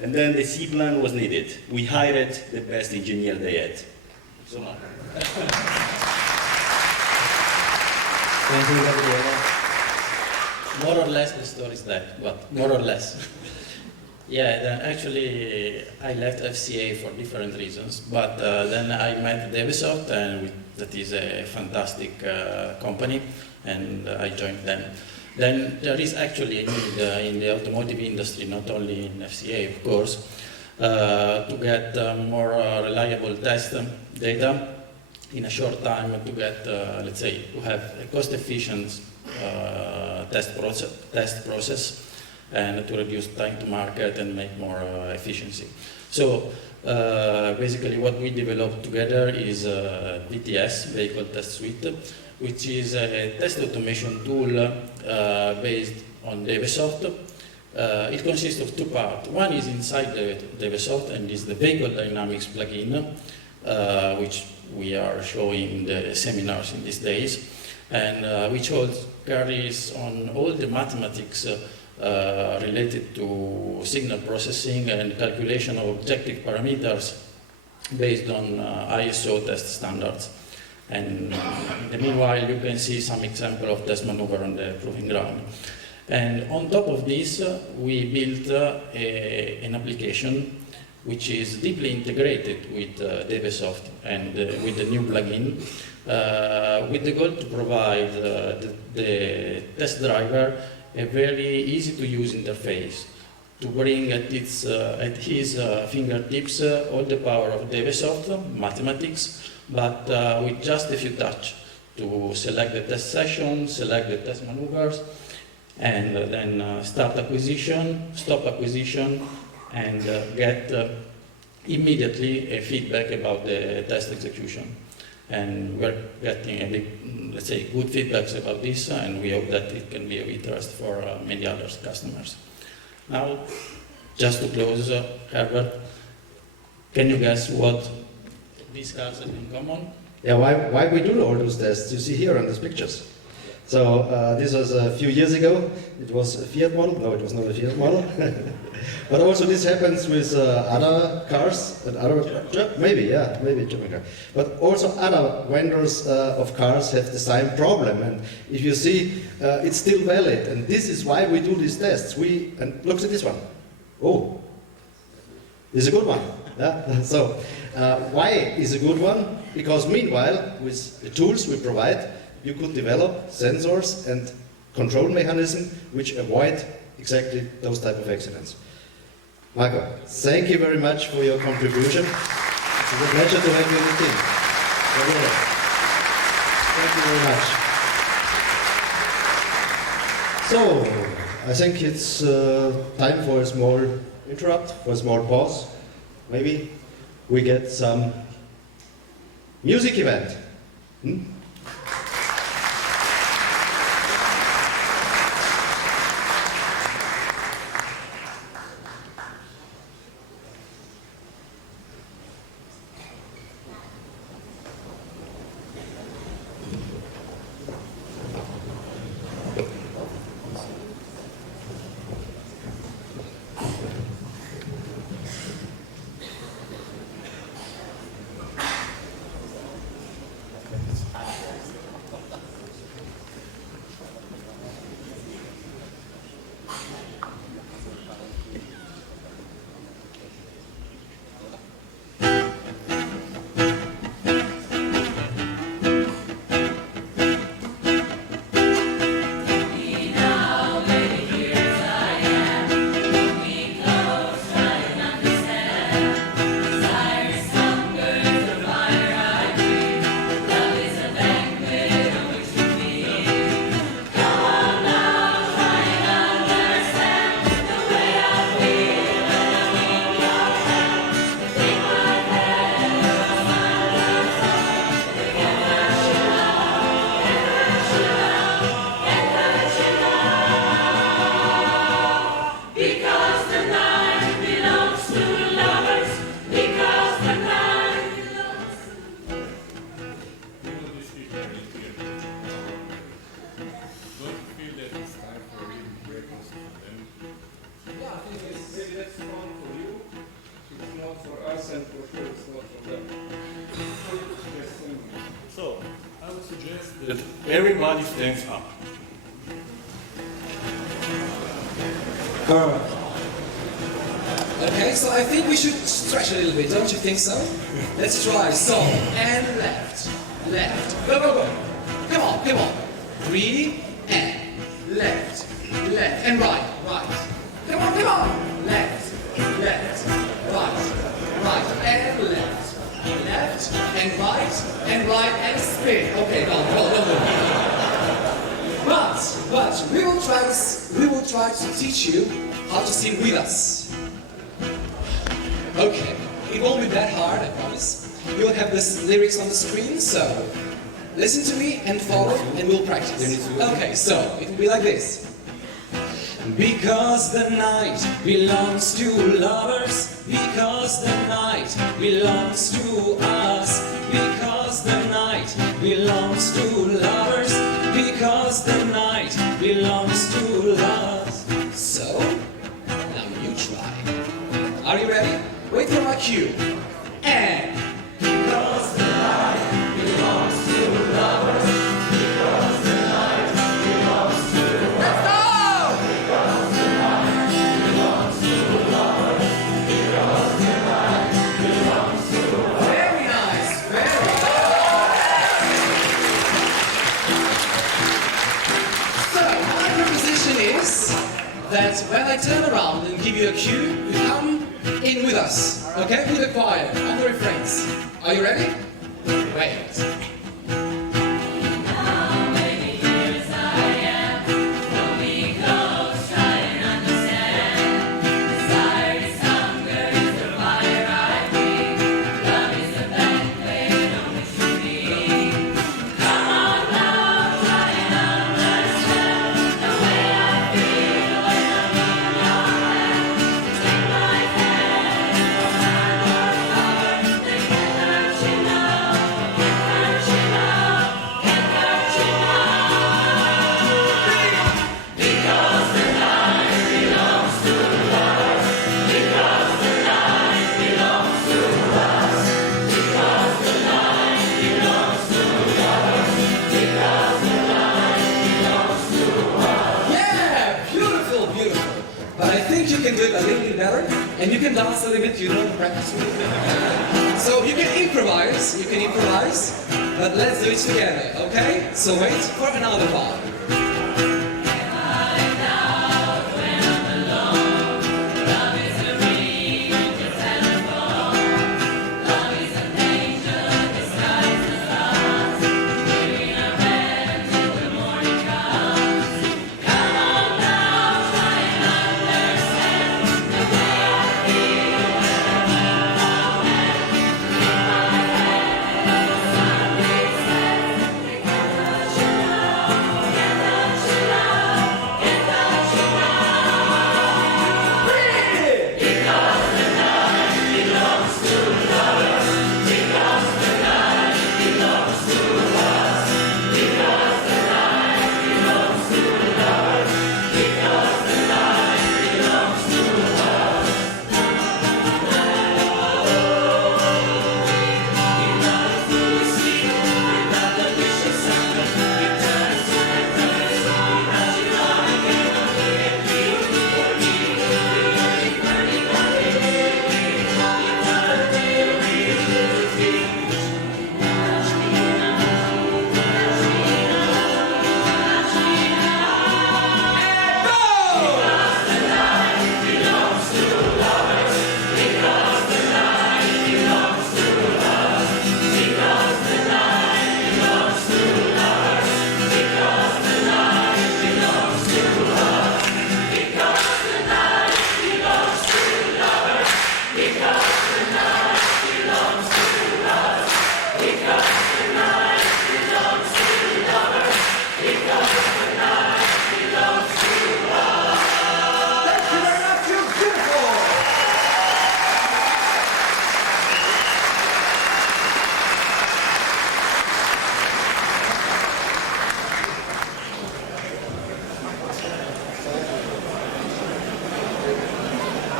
And then the C plan was needed. We hired the best engineer they had. So much. Thank you, Gabriele. More or less the story is that, but more or less. Yeah, then actually I left FCA for different reasons, but then I met Devesoft, and that is a fantastic company, and I joined them. Then there is actually a need in the automotive industry, not only in FCA, of course, to get more reliable test data in a short time, to get, let's say, to have a cost-efficient test process, and to reduce time to market and make more efficiency. So basically what we developed together is VTS, Vehicle Test Suite, which is a test automation tool based on Devesoft. It consists of two parts. One is inside the Devesoft, and is the Vehicle Dynamics plugin, which we are showing in the seminars in these days, and which carries on all the mathematics related to signal processing and calculation of objective parameters based on ISO test standards. And in the meanwhile, you can see some example of test maneuver on the proving ground. And on top of this, we built an application which is deeply integrated with Devesoft and with the new plugin, with the goal to provide the test driver a very easy to use interface, to bring at his fingertips all the power of Devesoft, mathematics, but with just a few touches to select the test session, select the test maneuvers, and then start acquisition, stop acquisition, and get immediately a feedback about the test execution. And we're getting a big, let's say, good feedbacks about this, and we hope that it can be of interest for many other customers. Now, just to close, Herbert, can you guess what these cars have in common? Yeah, why we do all those tests? You see here on these pictures. So this was a few years ago. It was a Fiat model. No, it was not a Fiat model. But also this happens with other cars and other, maybe German car. But also other vendors of cars have the same problem. And if you see, it's still valid. And this is why we do these tests. And look at this one. Oh, it's a good one. Yeah? So why is a good one? Because meanwhile, with the tools we provide, you could develop sensors and control mechanisms which avoid exactly those type of accidents. Marco, thank you very much for your contribution. It's a pleasure to have you in the team. Thank you very much. So, I think it's time for a small interrupt, for a small pause. Maybe we get some music event. that everybody stands up. Okay, so I think we should stretch a little bit, don't you think so? Let's try. So, and left, left. Go, go, go. Come on, come on. 3 and left, left, and right, right. Come on, come on. Left, left, right, right, and left, left, and right, and spin. Okay, no. But we will try to teach you how to sing with us. Okay, it won't be that hard, I promise. You'll have the lyrics on the screen, so listen to me and follow, and we'll practice. Okay, so it will be like this. Because the night belongs to lovers, because the night belongs to us, because the night belongs to lovers, because the night belongs to us. So, now you try. Are you ready? Wait for my cue. And because the night belongs to lovers, because the night belongs to us. Let's go! Because the night belongs to lovers, because the night belongs to us. Very nice, very nice. So, my proposition is that when I turn around and give you a cue, you come in with us, okay? With the choir, on the refrains. Are you ready? Wait. You can do it a little bit better, and you can dance a little bit, you don't practice with it. So you can improvise, but let's do it together, okay? So wait for another part.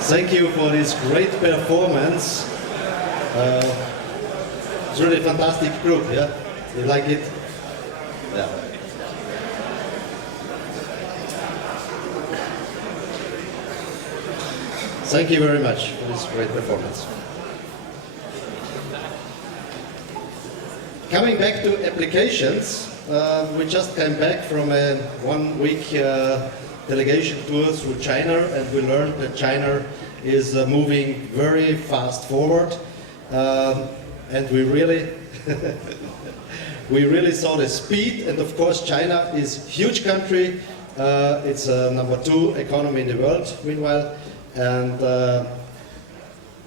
Thank you for this great performance. It's really a fantastic group, yeah? You like it? Yeah. Thank you very much for this great performance. Coming back to applications, we just came back from a 1-week delegation tour through China, and we learned that China is moving very fast forward, and we really we really saw the speed. And of course, China is a huge country. It's number 2 economy in the world, meanwhile, and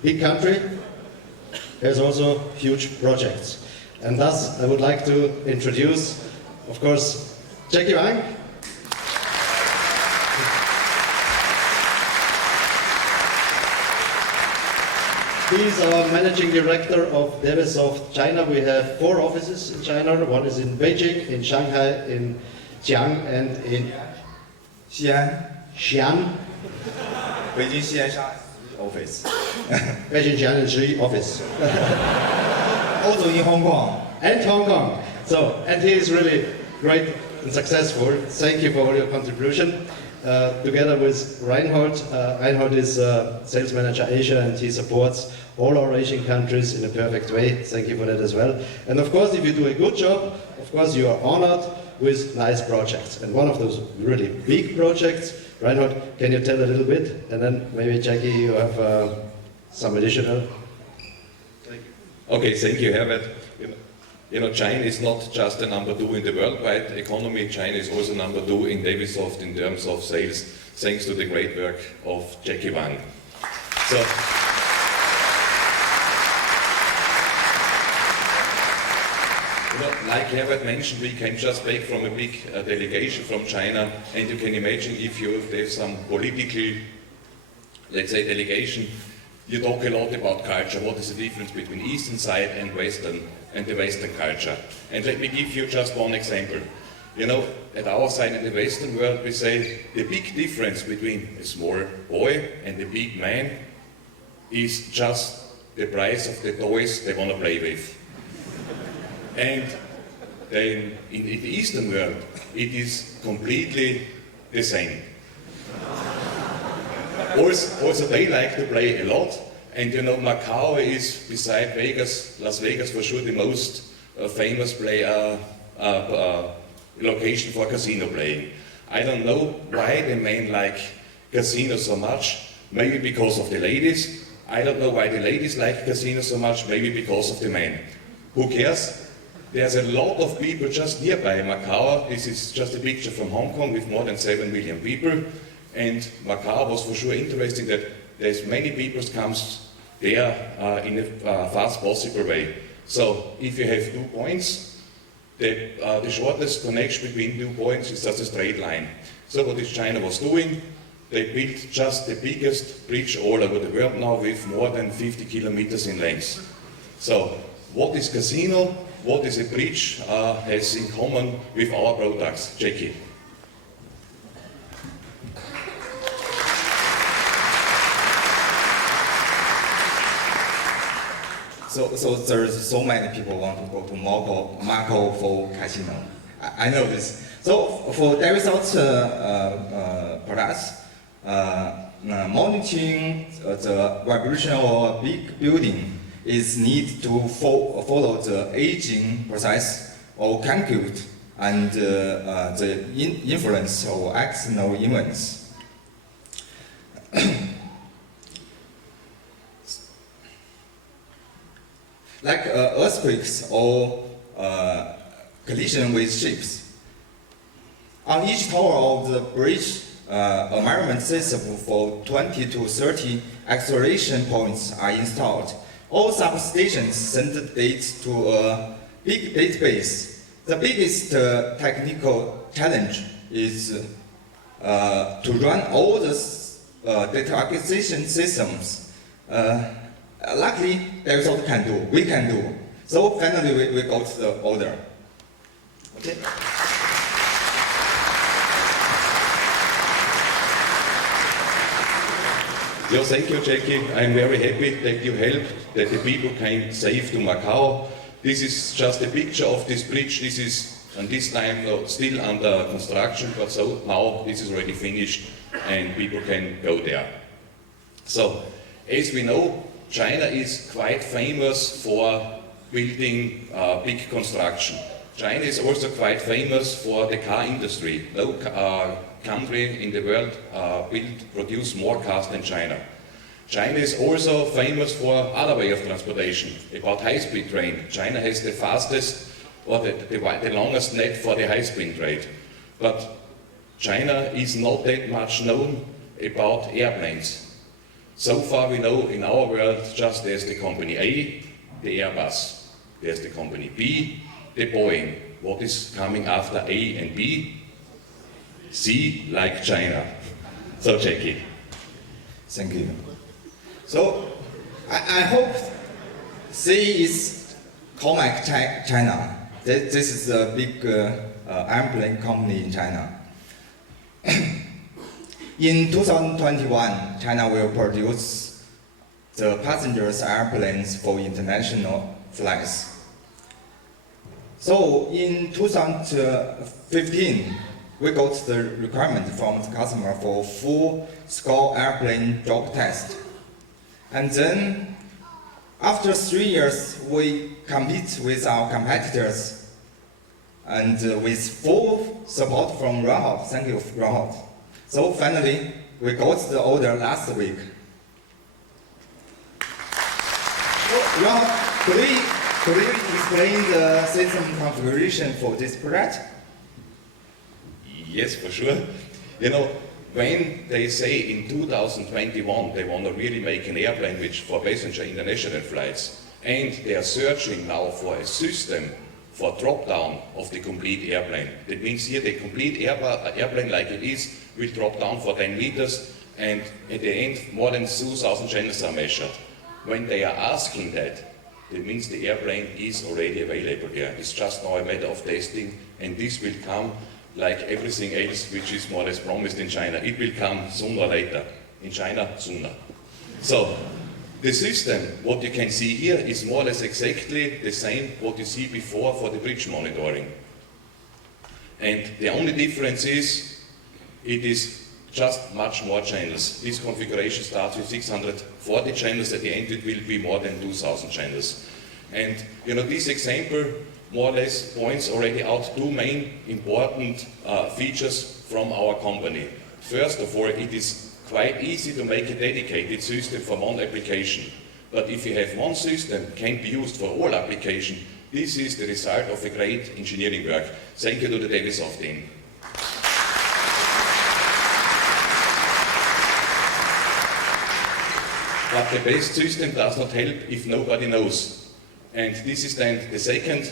big country. There's also huge projects. And thus, I would like to introduce, of course, Jackie Wang. He's our managing director of Dewesoft China. We have 4 offices in China. One is in Beijing, in Shanghai, in Jiang, and in Xi'an. Beijing Xi'an office. Beijing Xi'an and Shi office. Also in Hong Kong. And Hong Kong. So, and he is really great and successful. Thank you for all your contribution. Together with Reinhold. Reinhold is sales manager Asia, and he supports all our Asian countries in a perfect way. Thank you for that as well. And of course, if you do a good job, of course you are honored with nice projects. And one of those really big projects, Reinhold, can you tell a little bit? And then maybe Jackie, you have some additional. Okay, thank you, Herbert. You know, China is not just the number 2 in the worldwide economy. China is also number 2 in Dewesoft in terms of sales, thanks to the great work of Jackie Wang. So, you know, like Herbert mentioned, we came just back from a big delegation from China, and you can imagine if you have some political, let's say, delegation, you talk a lot about culture. What is the difference between Eastern side and Western, and the Western culture? And let me give you just one example. You know, at our side in the Western world, we say the big difference between a small boy and a big man is just the price of the toys they want to play with. And then in the Eastern world, it is completely the same. Also, they like to play a lot, and you know, Macau is, beside Vegas, Las Vegas for sure, the most famous location for casino playing. I don't know why the men like casinos so much. Maybe because of the ladies. I don't know why the ladies like casinos so much. Maybe because of the men. Who cares? There's a lot of people just nearby Macau. This is just a picture from Hong Kong with more than 7 million people. And Macau was for sure interesting that there's many people comes there in a fast possible way. So if you have 2 points, the shortest connection between 2 points is just a straight line. So what is China was doing? They built just the biggest bridge all over the world now with more than 50 kilometers in length. So what is casino? What is a bridge has in common with our products? Jackie. So there's so many people want to go to Macau for casino. I know this. So for Dewesoft products, monitoring the vibration of a big building is need to follow the aging process of concrete and the influence of external events. Like earthquakes or collision with ships. On each tower of the bridge, a measurement system for 20 to 30 acceleration points are installed. All substations send the data to a big database. The biggest technical challenge is to run all the data acquisition systems. Luckily, Dewesoft can do, we can do. So finally we got the order. Okay. Yeah, thank you, Jackie. I'm very happy that you helped, that the people came safe to Macau. This is just a picture of this bridge. This is, and this time, still under construction, but so now this is already finished and people can go there. So, as we know, China is quite famous for building big construction. China is also quite famous for the car industry. No country in the world produce more cars than China. China is also famous for other way of transportation, about high-speed train. China has the fastest or the longest net for the high-speed train. But China is not that much known about airplanes. So far we know in our world just there's the company A, the Airbus. There's the company B, the Boeing. What is coming after A and B? C, like China. So Jackie. Thank you. So I hope C is Comac China. This is a big airplane company in China. In 2021, China will produce the passengers airplanes for international flights. So in 2015, we got the requirement from the customer for full-scale airplane drop test. And then, after 3 years, we compete with our competitors and with full support from Rahot. Thank you, Rahot. So finally, we got the order last week. So, Rahot, could you explain the system configuration for this project? Yes, for sure. You know, when they say in 2021 they want to really make an airplane which for passenger international flights, and they are searching now for a system for drop-down of the complete airplane. That means here the complete airplane like it is will drop down for 10 meters, and at the end more than 2,000 channels are measured. When they are asking that means the airplane is already available here. It's just now a matter of testing, and this will come like everything else which is more or less promised in China. It will come sooner or later. In China, sooner. So, the system, what you can see here, is more or less exactly the same what you see before for the bridge monitoring. And the only difference is, it is just much more channels. This configuration starts with 640 channels. At the end it will be more than 2,000 channels. And you know, this example more or less points already out two main important features from our company. First of all, it is quite easy to make a dedicated system for one application. But if you have one system, can be used for all applications, this is the result of a great engineering work. Thank you to the Davisoft team. But the best system does not help if nobody knows. And this is then the second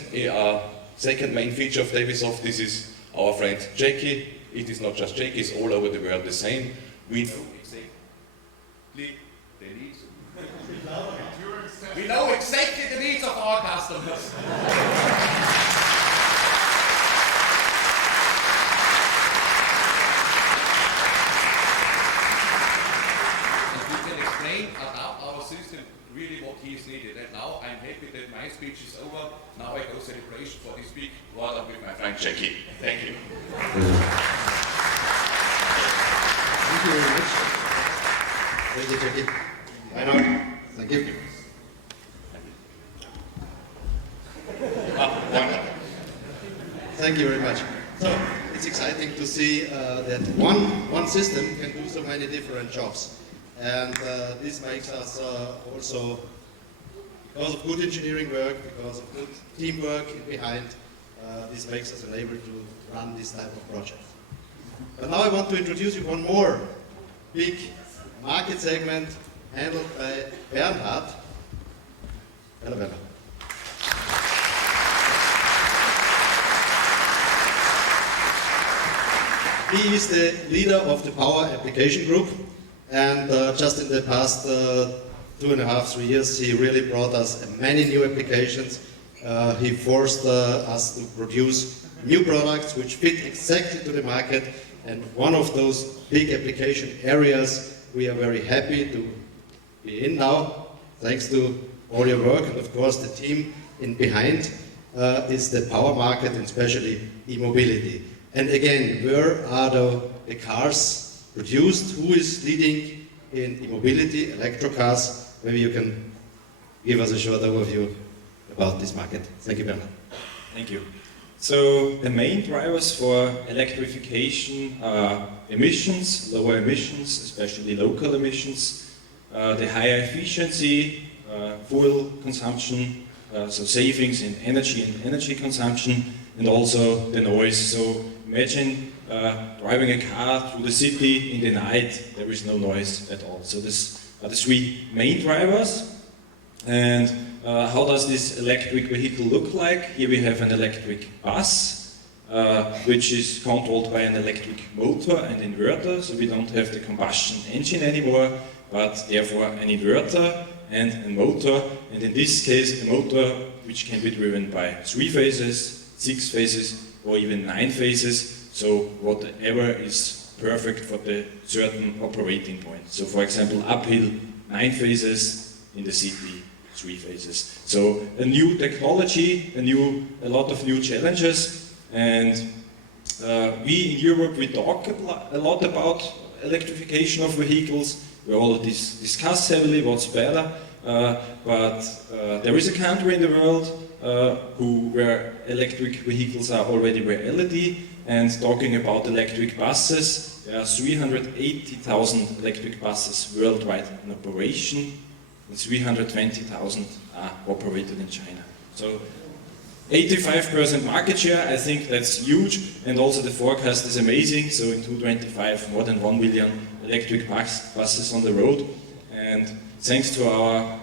main feature of Davisoft. This is our friend Jackie. It is not just Jackie, it's all over the world the same. We know exactly the needs. We know exactly the needs of our customers. About our system, really what he is needed. And now I'm happy that my speech is over. Now I go celebration for this big water with my friend Jackie. Thank you. Thank you very much. Thank you, Jackie. Reinhard, thank you. Thank you very much. So, it's exciting to see that one system can do so many different jobs. And this makes us also, because of good engineering work, because of good teamwork behind, this makes us able to run this type of project. But now I want to introduce you one more big market segment handled by Bernhard. Hello, Bernhard. He is the leader of the Power Application Group. And just in the past 2.5–3 years, he really brought us many new applications. He forced us to produce new products which fit exactly to the market. And one of those big application areas we are very happy to be in now, thanks to all your work and of course the team in behind, is the power market and especially e-mobility. And again, where are the cars produced? Who is leading in e-mobility, electro cars. Maybe you can give us a short overview about this market. Thank you, Bernhard. Thank you. So the main drivers for electrification are emissions, lower emissions, especially local emissions, the higher efficiency, fuel consumption, so savings in energy and energy consumption, and also the noise. So imagine driving a car through the city in the night, there is no noise at all. So these are the three main drivers. And how does this electric vehicle look like? Here we have an electric bus, which is controlled by an electric motor and inverter, so we don't have the combustion engine anymore, but therefore an inverter and a motor, and in this case a motor which can be driven by 3 phases, 6 phases, or even 9 phases, so whatever is perfect for the certain operating point. So for example, uphill 9 phases, in the city 3 phases. So a new technology, a lot of new challenges, and we in Europe, we talk a lot about electrification of vehicles. We already discuss heavily what's better, but there is a country in the world where electric vehicles are already reality, and talking about electric buses, there are 380,000 electric buses worldwide in operation, and 320,000 are operated in China. So 85% market share, I think that's huge, and also the forecast is amazing. So in 2025, more than 1 million electric buses on the road. And thanks to our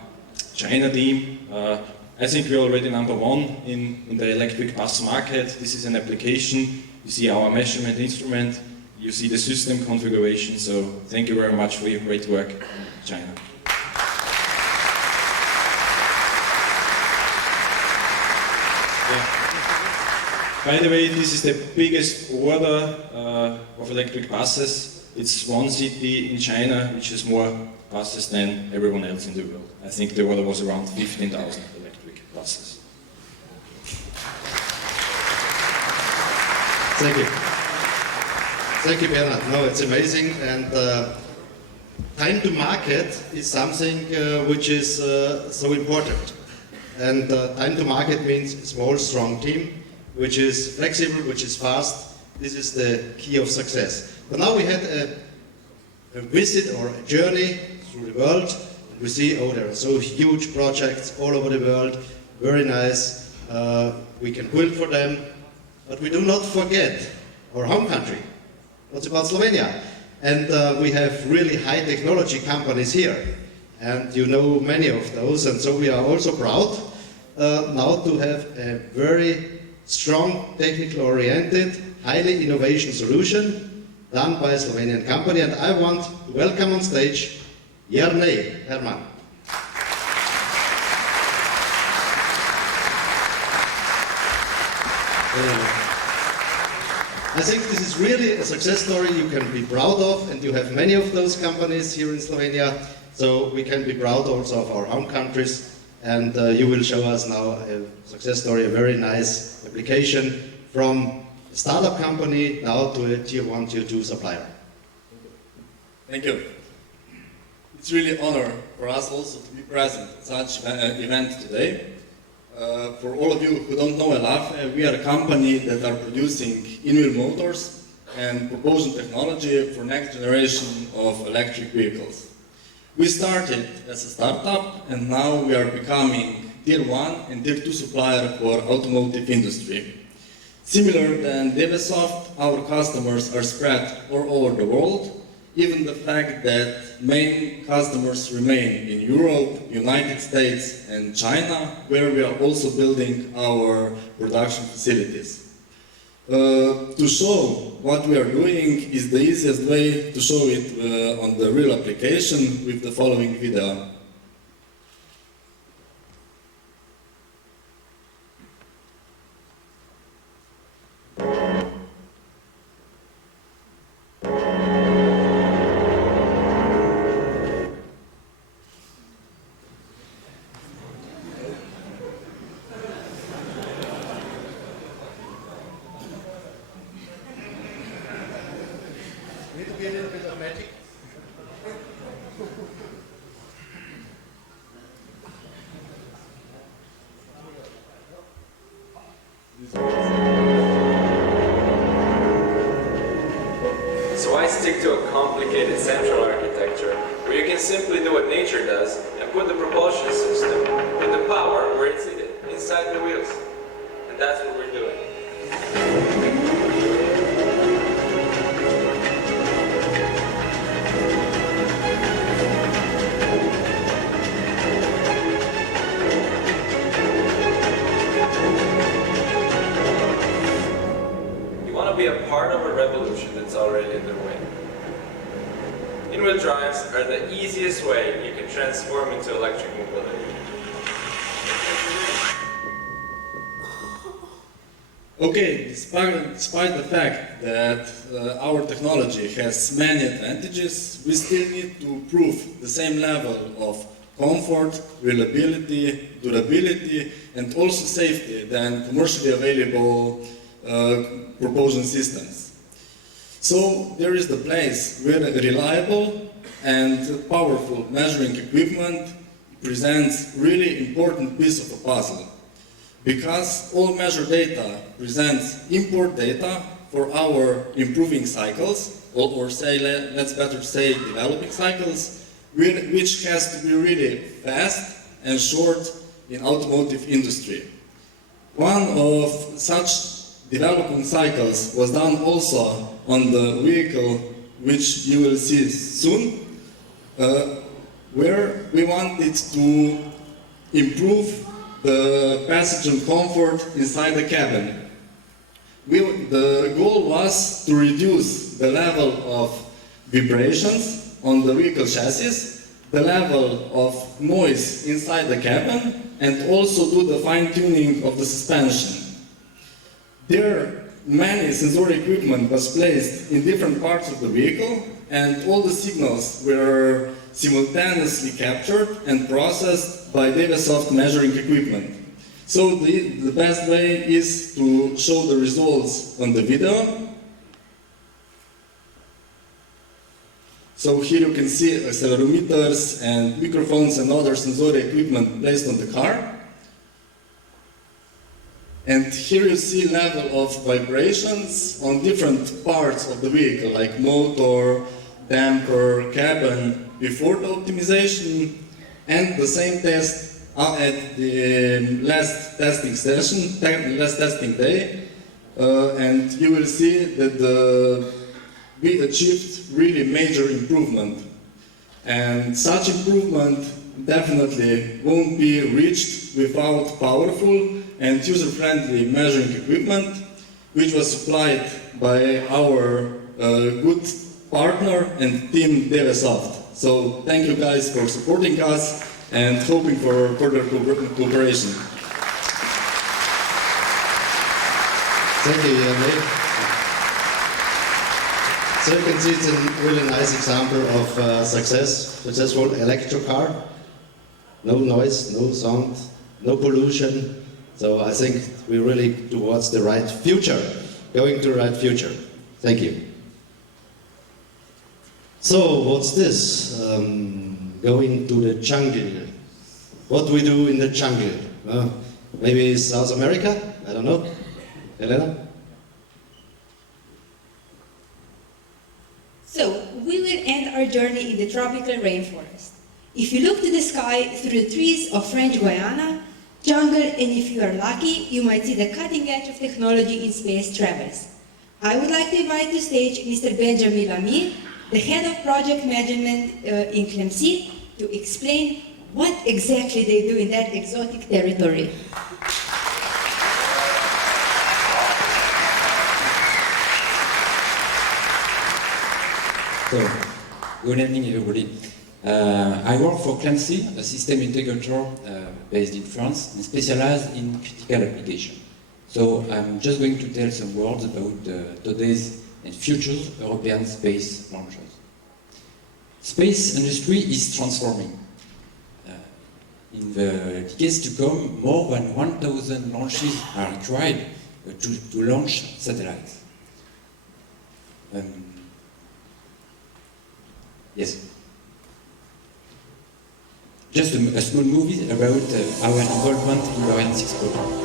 China team, I think we're already #1 in the electric bus market. This is an application. You see our measurement instrument, you see the system configuration. So thank you very much for your great work in China. By the way, this is the biggest order of electric buses. It's one city in China which has more buses than everyone else in the world. I think the order was around 15,000 electric buses. Thank you. Thank you, Bernhard. No, it's amazing. And time to market is something which is so important. And time to market means a small, strong team, which is flexible, which is fast. This is the key of success. But now we had a visit or a journey through the world. And we see, oh, there are so huge projects all over the world, very nice. We can build for them. But we do not forget our home country. What's about Slovenia? And we have really high technology companies here. And you know many of those. And so we are also proud now to have a very strong, technical-oriented, highly innovation solution done by a Slovenian company. And I want to welcome on stage Jernej Herman. I think this is really a success story you can be proud of, and you have many of those companies here in Slovenia, so we can be proud also of our home countries, and you will show us now a success story, a very nice application from a startup company now to a tier 1, tier 2 supplier. Thank you. It's really an honor for us also to be present at such an event today. For all of you who don't know enough, we are a company that are producing in-wheel motors and propulsion technology for next generation of electric vehicles. We started as a startup and now we are becoming tier 1 and tier 2 supplier for automotive industry. Similar than Devesoft, our customers are spread all over the world, even the fact that main customers remain in Europe, United States and China, where we are also building our production facilities. To show what we are doing is the easiest way to show it on the real application with the following video. Need to be a little bit of magic. So I stick to a complicated central architecture where you can simply do what nature does and put the propulsion system with the power where it's needed, inside the wheels. And that's what we're doing. Be a part of a revolution that's already underway. In-wheel drives are the easiest way you can transform into electric mobility. Okay, despite the fact that our technology has many advantages, we still need to prove the same level of comfort, reliability, durability, and also safety than commercially available propulsion systems. So there is the place where reliable and powerful measuring equipment presents really important piece of a puzzle, because all measured data presents import data for our improving cycles, or say, let's better say developing cycles, which has to be really fast and short in automotive industry. One of such developing cycles was done also on the vehicle, which you will see soon, where we wanted to improve the passenger comfort inside the cabin. The goal was to reduce the level of vibrations on the vehicle chassis, the level of noise inside the cabin, and also do the fine-tuning of the suspension. There, many sensory equipment was placed in different parts of the vehicle, and all the signals were simultaneously captured and processed by DataSoft measuring equipment. So the best way is to show the results on the video. So here you can see accelerometers and microphones and other sensory equipment placed on the car. And here you see level of vibrations on different parts of the vehicle, like motor, damper, cabin, before the optimization, and the same test at the last testing session, last testing day, and you will see that we achieved really major improvement. And such improvement definitely won't be reached without powerful and user-friendly measuring equipment, which was supplied by our good partner and team DataSoft. So thank you guys for supporting us and hoping for further cooperation. Thank you, Yannick. So you can see it's a really nice example of successful electric car. No noise, no sound, no pollution. So I think we're really towards the right future, going to the right future. Thank you. So what's this? Going to the jungle. What we do in the jungle? Maybe South America? I don't know. Elena? So, we will end our journey in the tropical rainforest. If you look to the sky through the trees of French Guiana, jungle, and if you are lucky, you might see the cutting edge of technology in space travels. I would like to invite to stage Mr. Benjamin Lamy, the head of project management in Clemcy, to explain what exactly they do in that exotic territory. So, good evening, everybody. I work for Clemcy, a system integrator based in France, and specialized in critical application. So I'm just going to tell some words about today's and future's European space launches. Space industry is transforming. In the decades to come, more than 1,000 launches are required to launch satellites. Yes. Just a small movie about our involvement in the Ariane 6 program.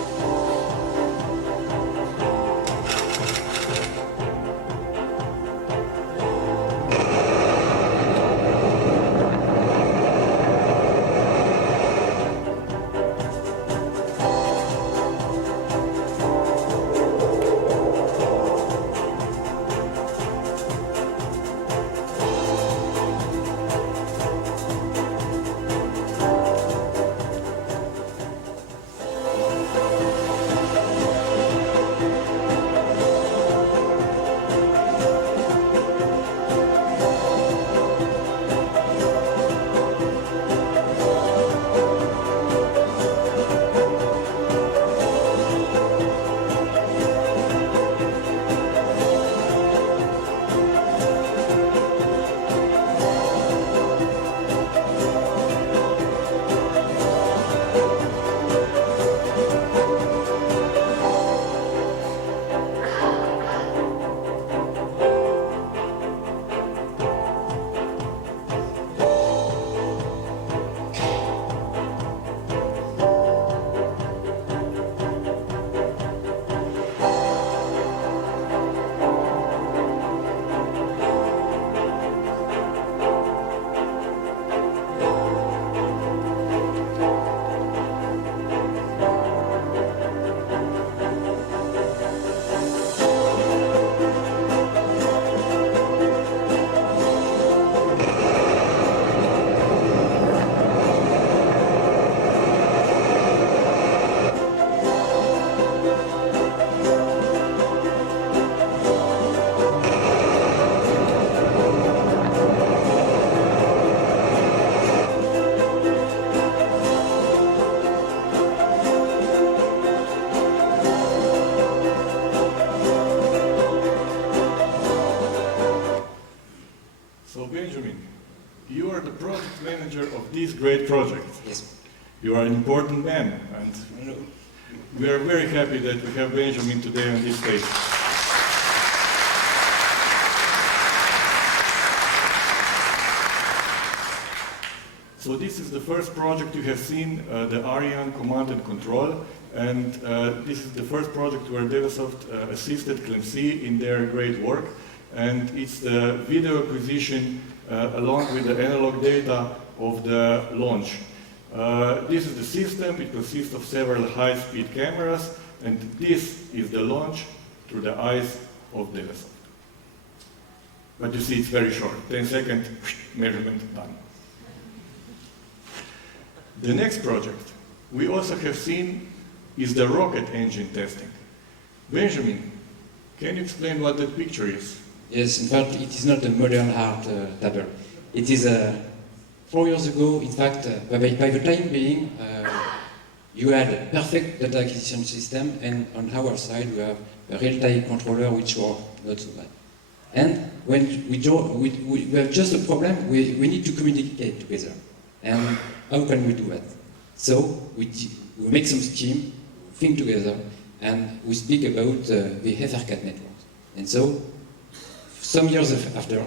Benjamin, you are the project manager of this great project. Yes. You are an important man, and we are very happy that we have Benjamin today on this stage. So this is the first project you have seen, the Ariane Command and Control, and this is the first project where Devasoft assisted Clemcy in their great work, and it's the video acquisition along with the analog data of the launch. This is the system. It consists of several high-speed cameras, and this is the launch through the eyes of Devasoft. But you see, it's very short. 10-second measurement done. The next project we also have seen is the rocket engine testing. Benjamin, can you explain what that picture is? Yes, in fact, it is not a modern art tableau. It is 4 years ago, in fact, by the time being, you had a perfect data acquisition system, and on our side, we have a real-time controller which works not so bad. And when we have just a problem, we need to communicate together. And how can we do that? So we make some scheme, think together, and we speak about the Ethercat network. And so, some years after,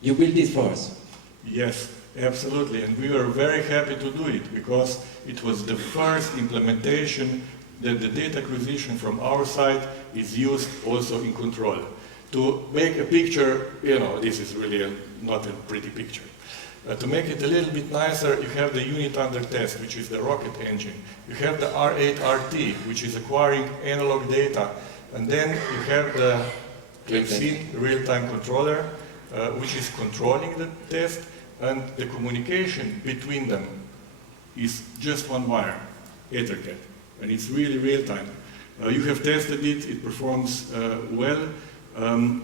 you build it for us. Yes, absolutely, and we were very happy to do it because it was the first implementation that the data acquisition from our side is used also in control. To make a picture, you know, this is really not a pretty picture. To make it a little bit nicer, you have the unit under test, which is the rocket engine. You have the R8RT, which is acquiring analog data. And then you have the Clemcy real-time controller, which is controlling the test, and the communication between them is just one wire, Ethercat, and it's really real-time. You have tested it, it performs well, and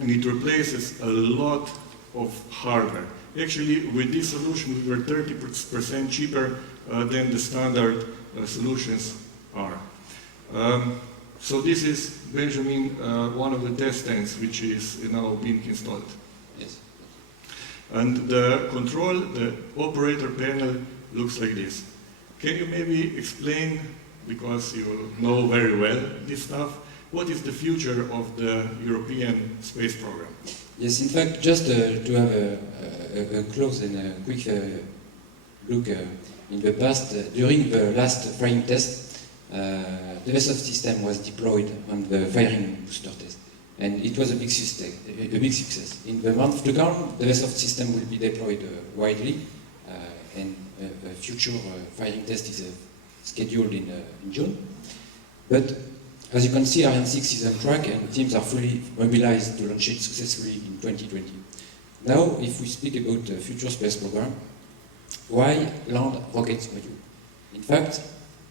it replaces a lot of hardware. Actually, with this solution, we were 30% cheaper than the standard solutions are. So this is, Benjamin, one of the test stands which is now being installed. Yes. And the control, the operator panel looks like this. Can you maybe explain, because you know very well this stuff, what is the future of the European space program? Yes, in fact, just to have a close and a quick look in the past, during the last flying test, the Devasoft system was deployed on the firing booster test, and it was a big success. In the month to come, the Devasoft system will be deployed widely, and a future firing test is scheduled in June. But as you can see, Ariane 6 is on track, and teams are fully mobilized to launch it successfully in 2020. Now, if we speak about the future space program, why land rockets module? In fact,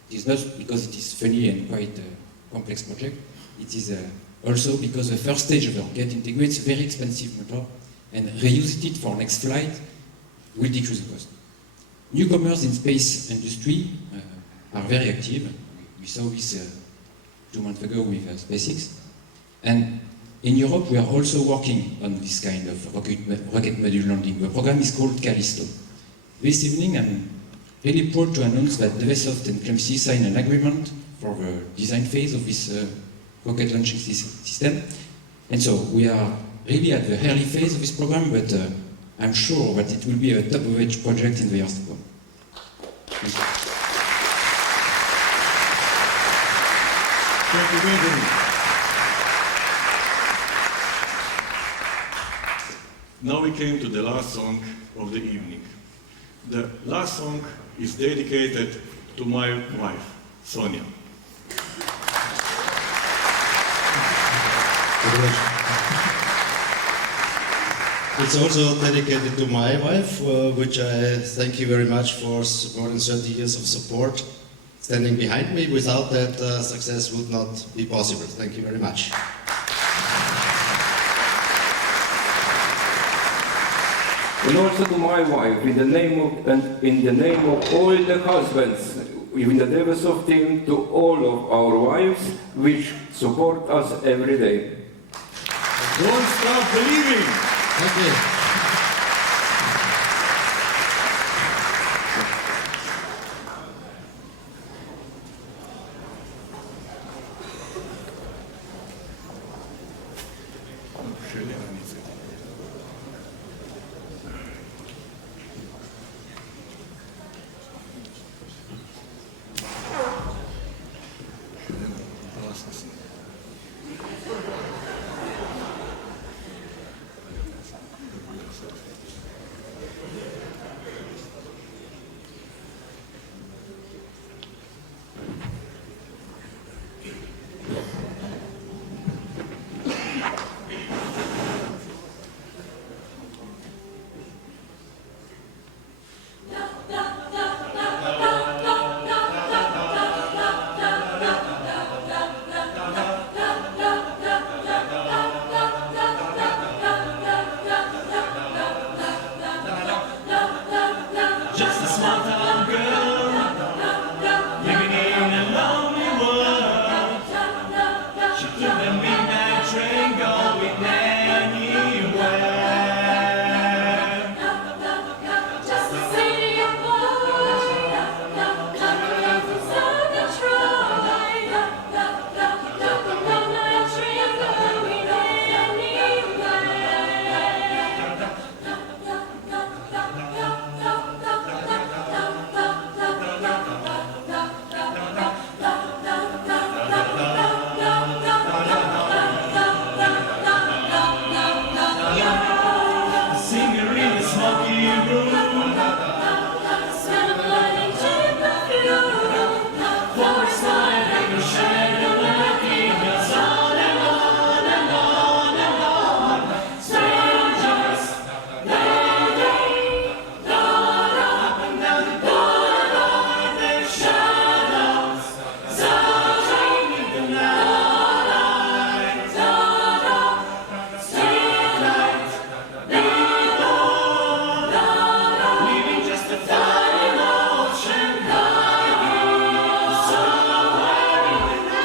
it is not because it is funny and quite a complex project. It is also because the first stage of the rocket integrates a very expensive motor, and reusing it for next flight will decrease the cost. Newcomers in space industry are very active. We saw this 2 months ago with SpaceX. And in Europe, we are also working on this kind of rocket module landing. The program is called Callisto. This evening, I'm really proud to announce that Devasoft and Clemcy signed an agreement for the design phase of this rocket launching system. And so we are really at the early phase of this program, but I'm sure that it will be a top-of-edge project in the years to come. Thank you. Thank you, Benjamin. Now we came to the last song of the evening. The last song is dedicated to my wife, Sonia. It's also dedicated to my wife, which I thank you very much for more than 30 years of support, standing behind me. Without that, success would not be possible. Thank you very much. And also to my wife, in the name of all the husbands in the Devasoft team, to all of our wives, which support us every day. Don't stop believing. Thank you. Helena needs it. Helena, glasses. Just a small town girl living in a lonely world. She took the midnight train going anywhere. Just a city of boys coming up from Southern Troy. The midnight train going Singer in the smoky room, smelling cheap perfume. for a smile like a shadow lurking goes on and on and on and on. Strangers, they got up and down the corridor, their shadows searching in the night. Streetlight, leaving just a fine emotion hiding somewhere in the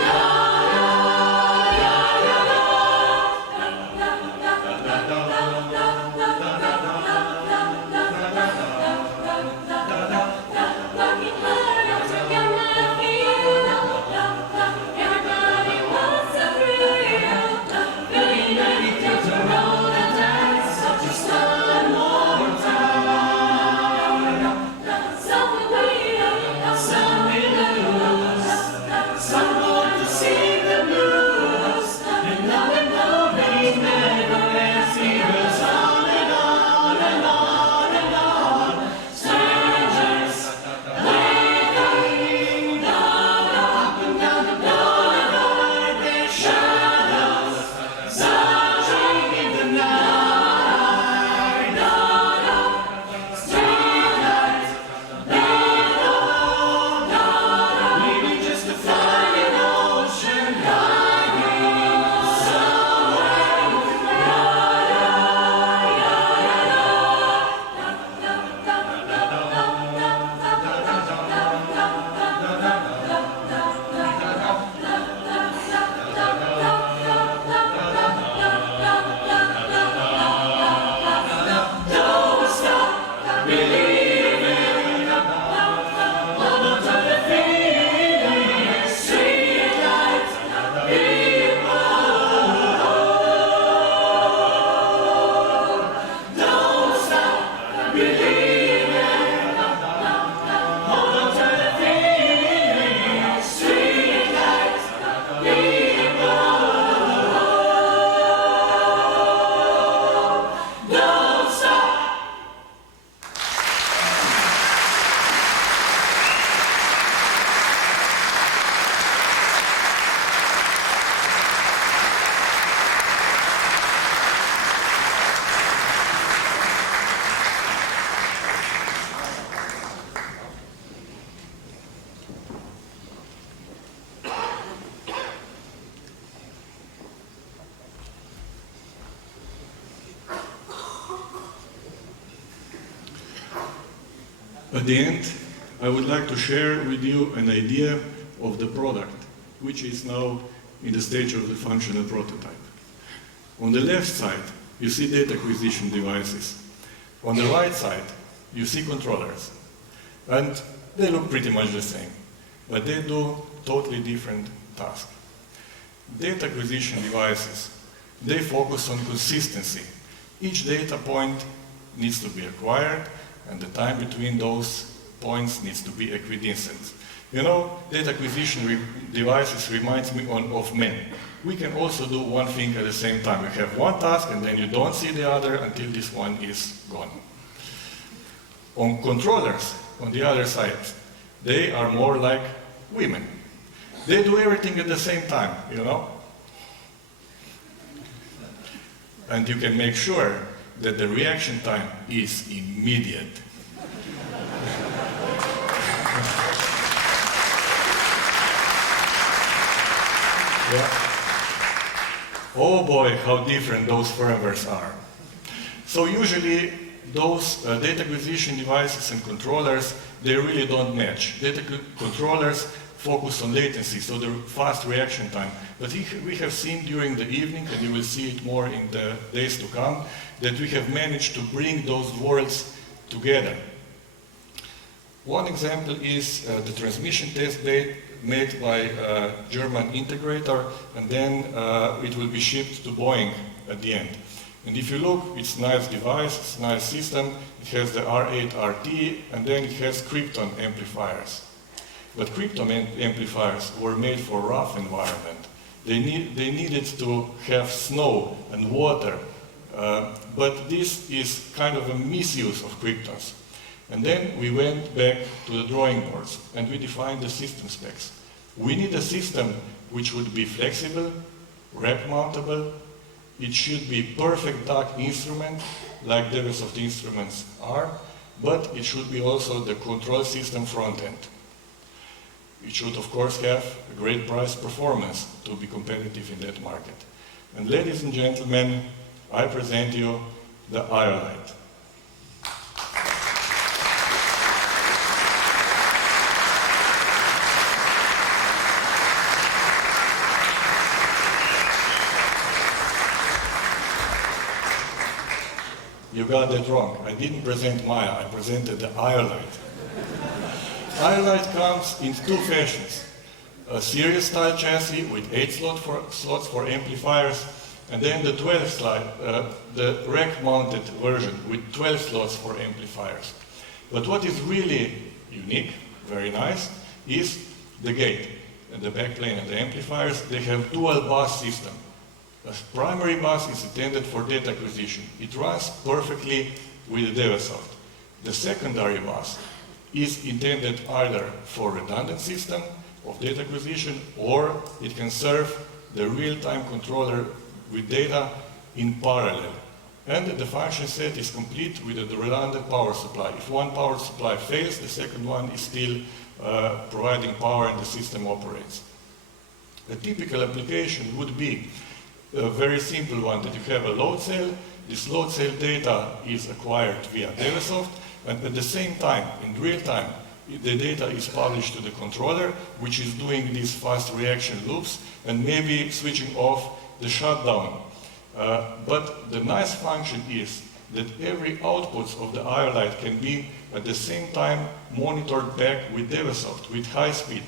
Working hard to get my feel. Everybody wants a thrill. Feeling ready to roll the dice. So just one more time. Some we win, some we lose. Some want to sing the blues, and now they know they never ends. It goes on and on and on and on. Strangers, waiting, up and down the corridor, their shadows searching in the night. Streetlight, leaving just a fine emotion hiding somewhere in the Don't stop believing, hold on to the feeling. Streetlight, don't stop believing, hold on to the feeling. Streetlight, don't stop. At the end, I would like to share with you an idea of the product, which is now in the stage of the functional prototype. On the left side, you see data acquisition devices. On the right side, you see controllers. And they look pretty much the same, but they do totally different tasks. Data acquisition devices they focus on consistency. Each data point needs to be acquired, and the time between those points needs to be equidistant. You know, data acquisition devices reminds me of men. We can also do one thing at the same time. You have one task and then you don't see the other until this one is gone. On controllers, on the other side, they are more like women. They do everything at the same time, you know? And you can make sure that the reaction time is immediate. Yeah. Oh boy, how different those firmwares are. So usually those data acquisition devices and controllers, they really don't match. Data controllers focus on latency, so the fast reaction time. But we have seen during the evening, and you will see it more in the days to come, that we have managed to bring those worlds together. One example is the transmission test made by a German integrator, and then it will be shipped to Boeing at the end. And if you look, it's a nice device, it's a nice system. It has the R8 RT, and then it has Krypton amplifiers. But Krypton amplifiers were made for rough environment. They needed to have snow and water, but this is kind of a misuse of Kryptons. And then we went back to the drawing boards, and we defined the system specs. We need a system which would be flexible, rack mountable. It should be perfect DAC instrument, like Devasoft instruments are, but it should be also the control system front end. It should, of course, have a great price performance to be competitive in that market. And ladies and gentlemen, I present you the Aerolite. You got that wrong. I didn't present Maya, I presented the Aerolite. Aerolite comes in two fashions. A series style chassis with 8 slots for amplifiers, and then the 12 slide, the rack mounted version with 12 slots for amplifiers. But what is really unique, very nice, is the gate and the backplane and the amplifiers. They have dual bus system. The primary bus is intended for data acquisition. It runs perfectly with Devasoft. The secondary bus is intended either for redundant system of data acquisition, or it can serve the real-time controller with data in parallel. And the function set is complete with a redundant power supply. If one power supply fails, the second one is still providing power and the system operates. A typical application would be a very simple one, that you have a load cell. This load cell data is acquired via Devasoft, and at the same time, in real time, the data is published to the controller, which is doing these fast reaction loops and maybe switching off the shutdown. But the nice function is that every output of the Aerolite can be at the same time monitored back with Devasoft, with high speed,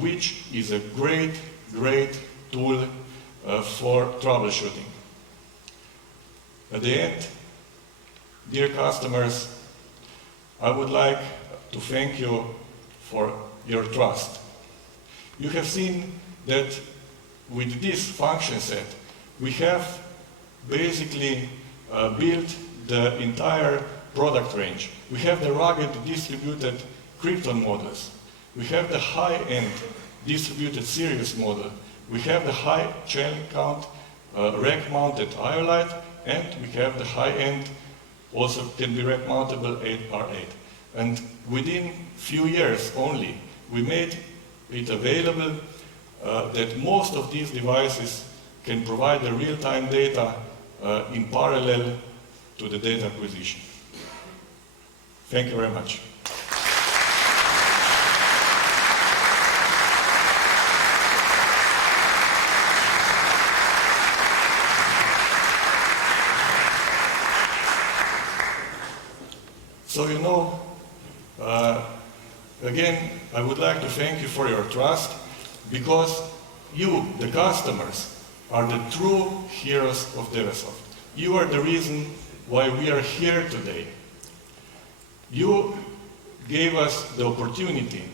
which is a great, great tool for troubleshooting. At the end, dear customers, I would like to thank you for your trust. You have seen that with this function set, we have basically built the entire product range. We have the rugged distributed Krypton models. We have the high-end distributed series model. We have the high channel count rack-mounted Aerolite, and we have the high-end, also can be rack-mountable 8R8. And within few years only, we made it available that most of these devices can provide the real-time data in parallel to the data acquisition. Thank you very much. So you know, again, I would like to thank you for your trust, because you, the customers, are the true heroes of Devesoft. You are the reason why we are here today. You gave us the opportunity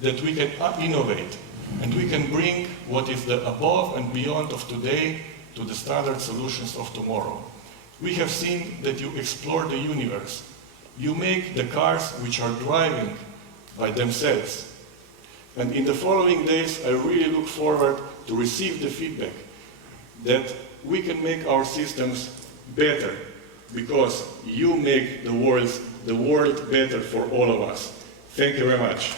that we can innovate and we can bring what is the above and beyond of today to the standard solutions of tomorrow. We have seen that you explore the universe. You make the cars which are driving by themselves. And in the following days, I really look forward to receive the feedback that we can make our systems better because you make the world better for all of us. Thank you very much.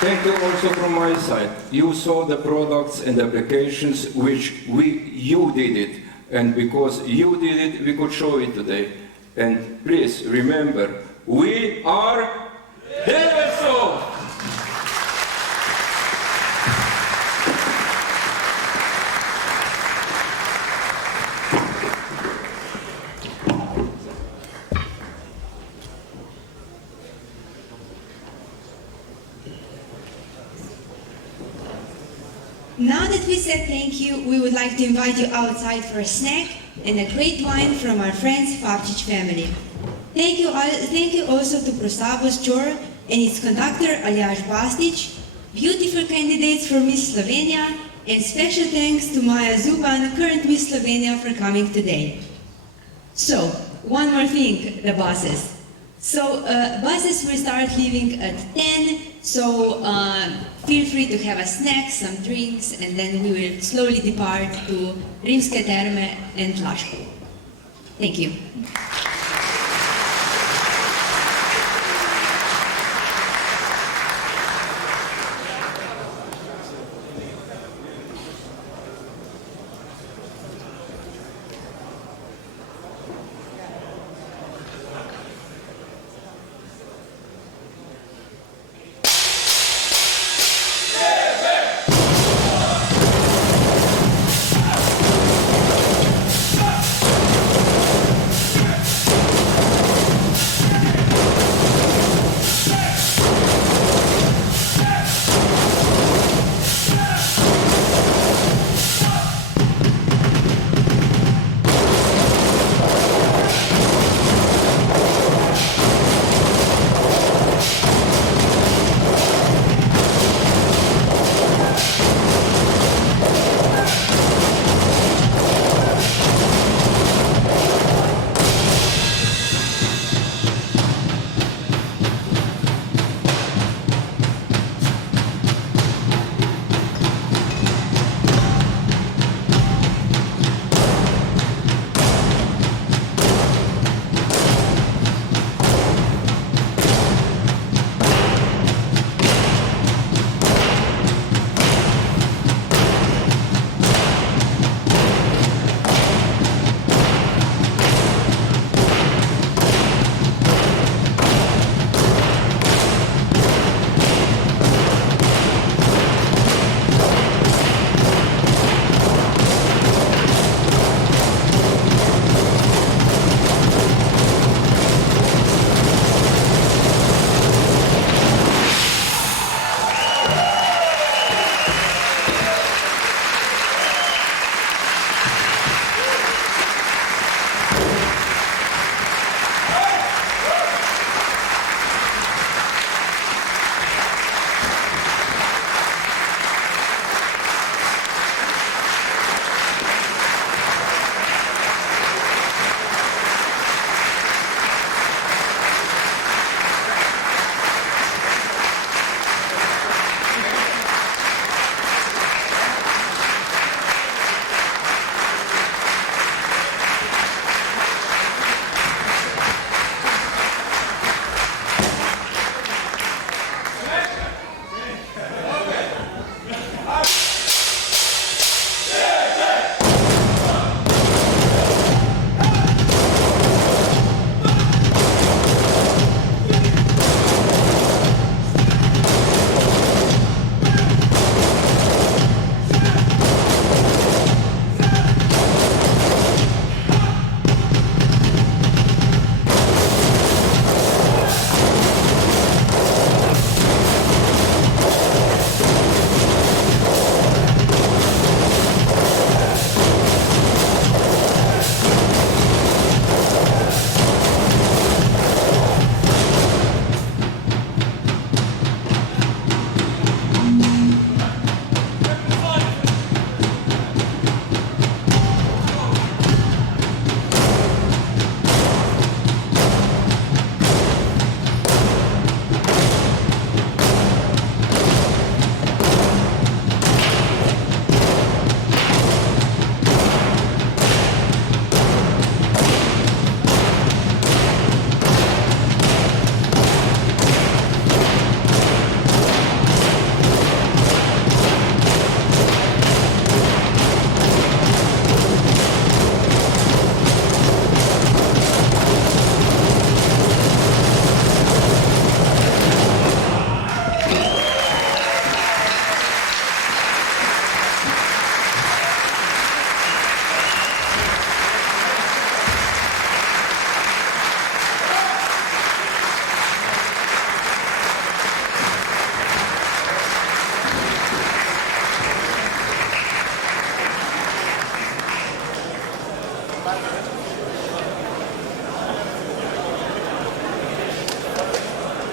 Thank you also from my side. You saw the products and applications which you did it. And because you did it, we could show it today. And please remember, we are Devesoft! Now that we said thank you, we would like to invite you outside for a snack and a great wine from our friends Fabčić family. Thank you also to Prosavos Jor and its conductor Aljaž Bastić, beautiful candidates for Miss Slovenia, and special thanks to Maja Zuban, current Miss Slovenia, for coming today. So, one more thing, the buses. So, buses will start leaving at 10, so feel free to have a snack, some drinks, and then we will slowly depart to Rimske Terme and Laško. Thank you.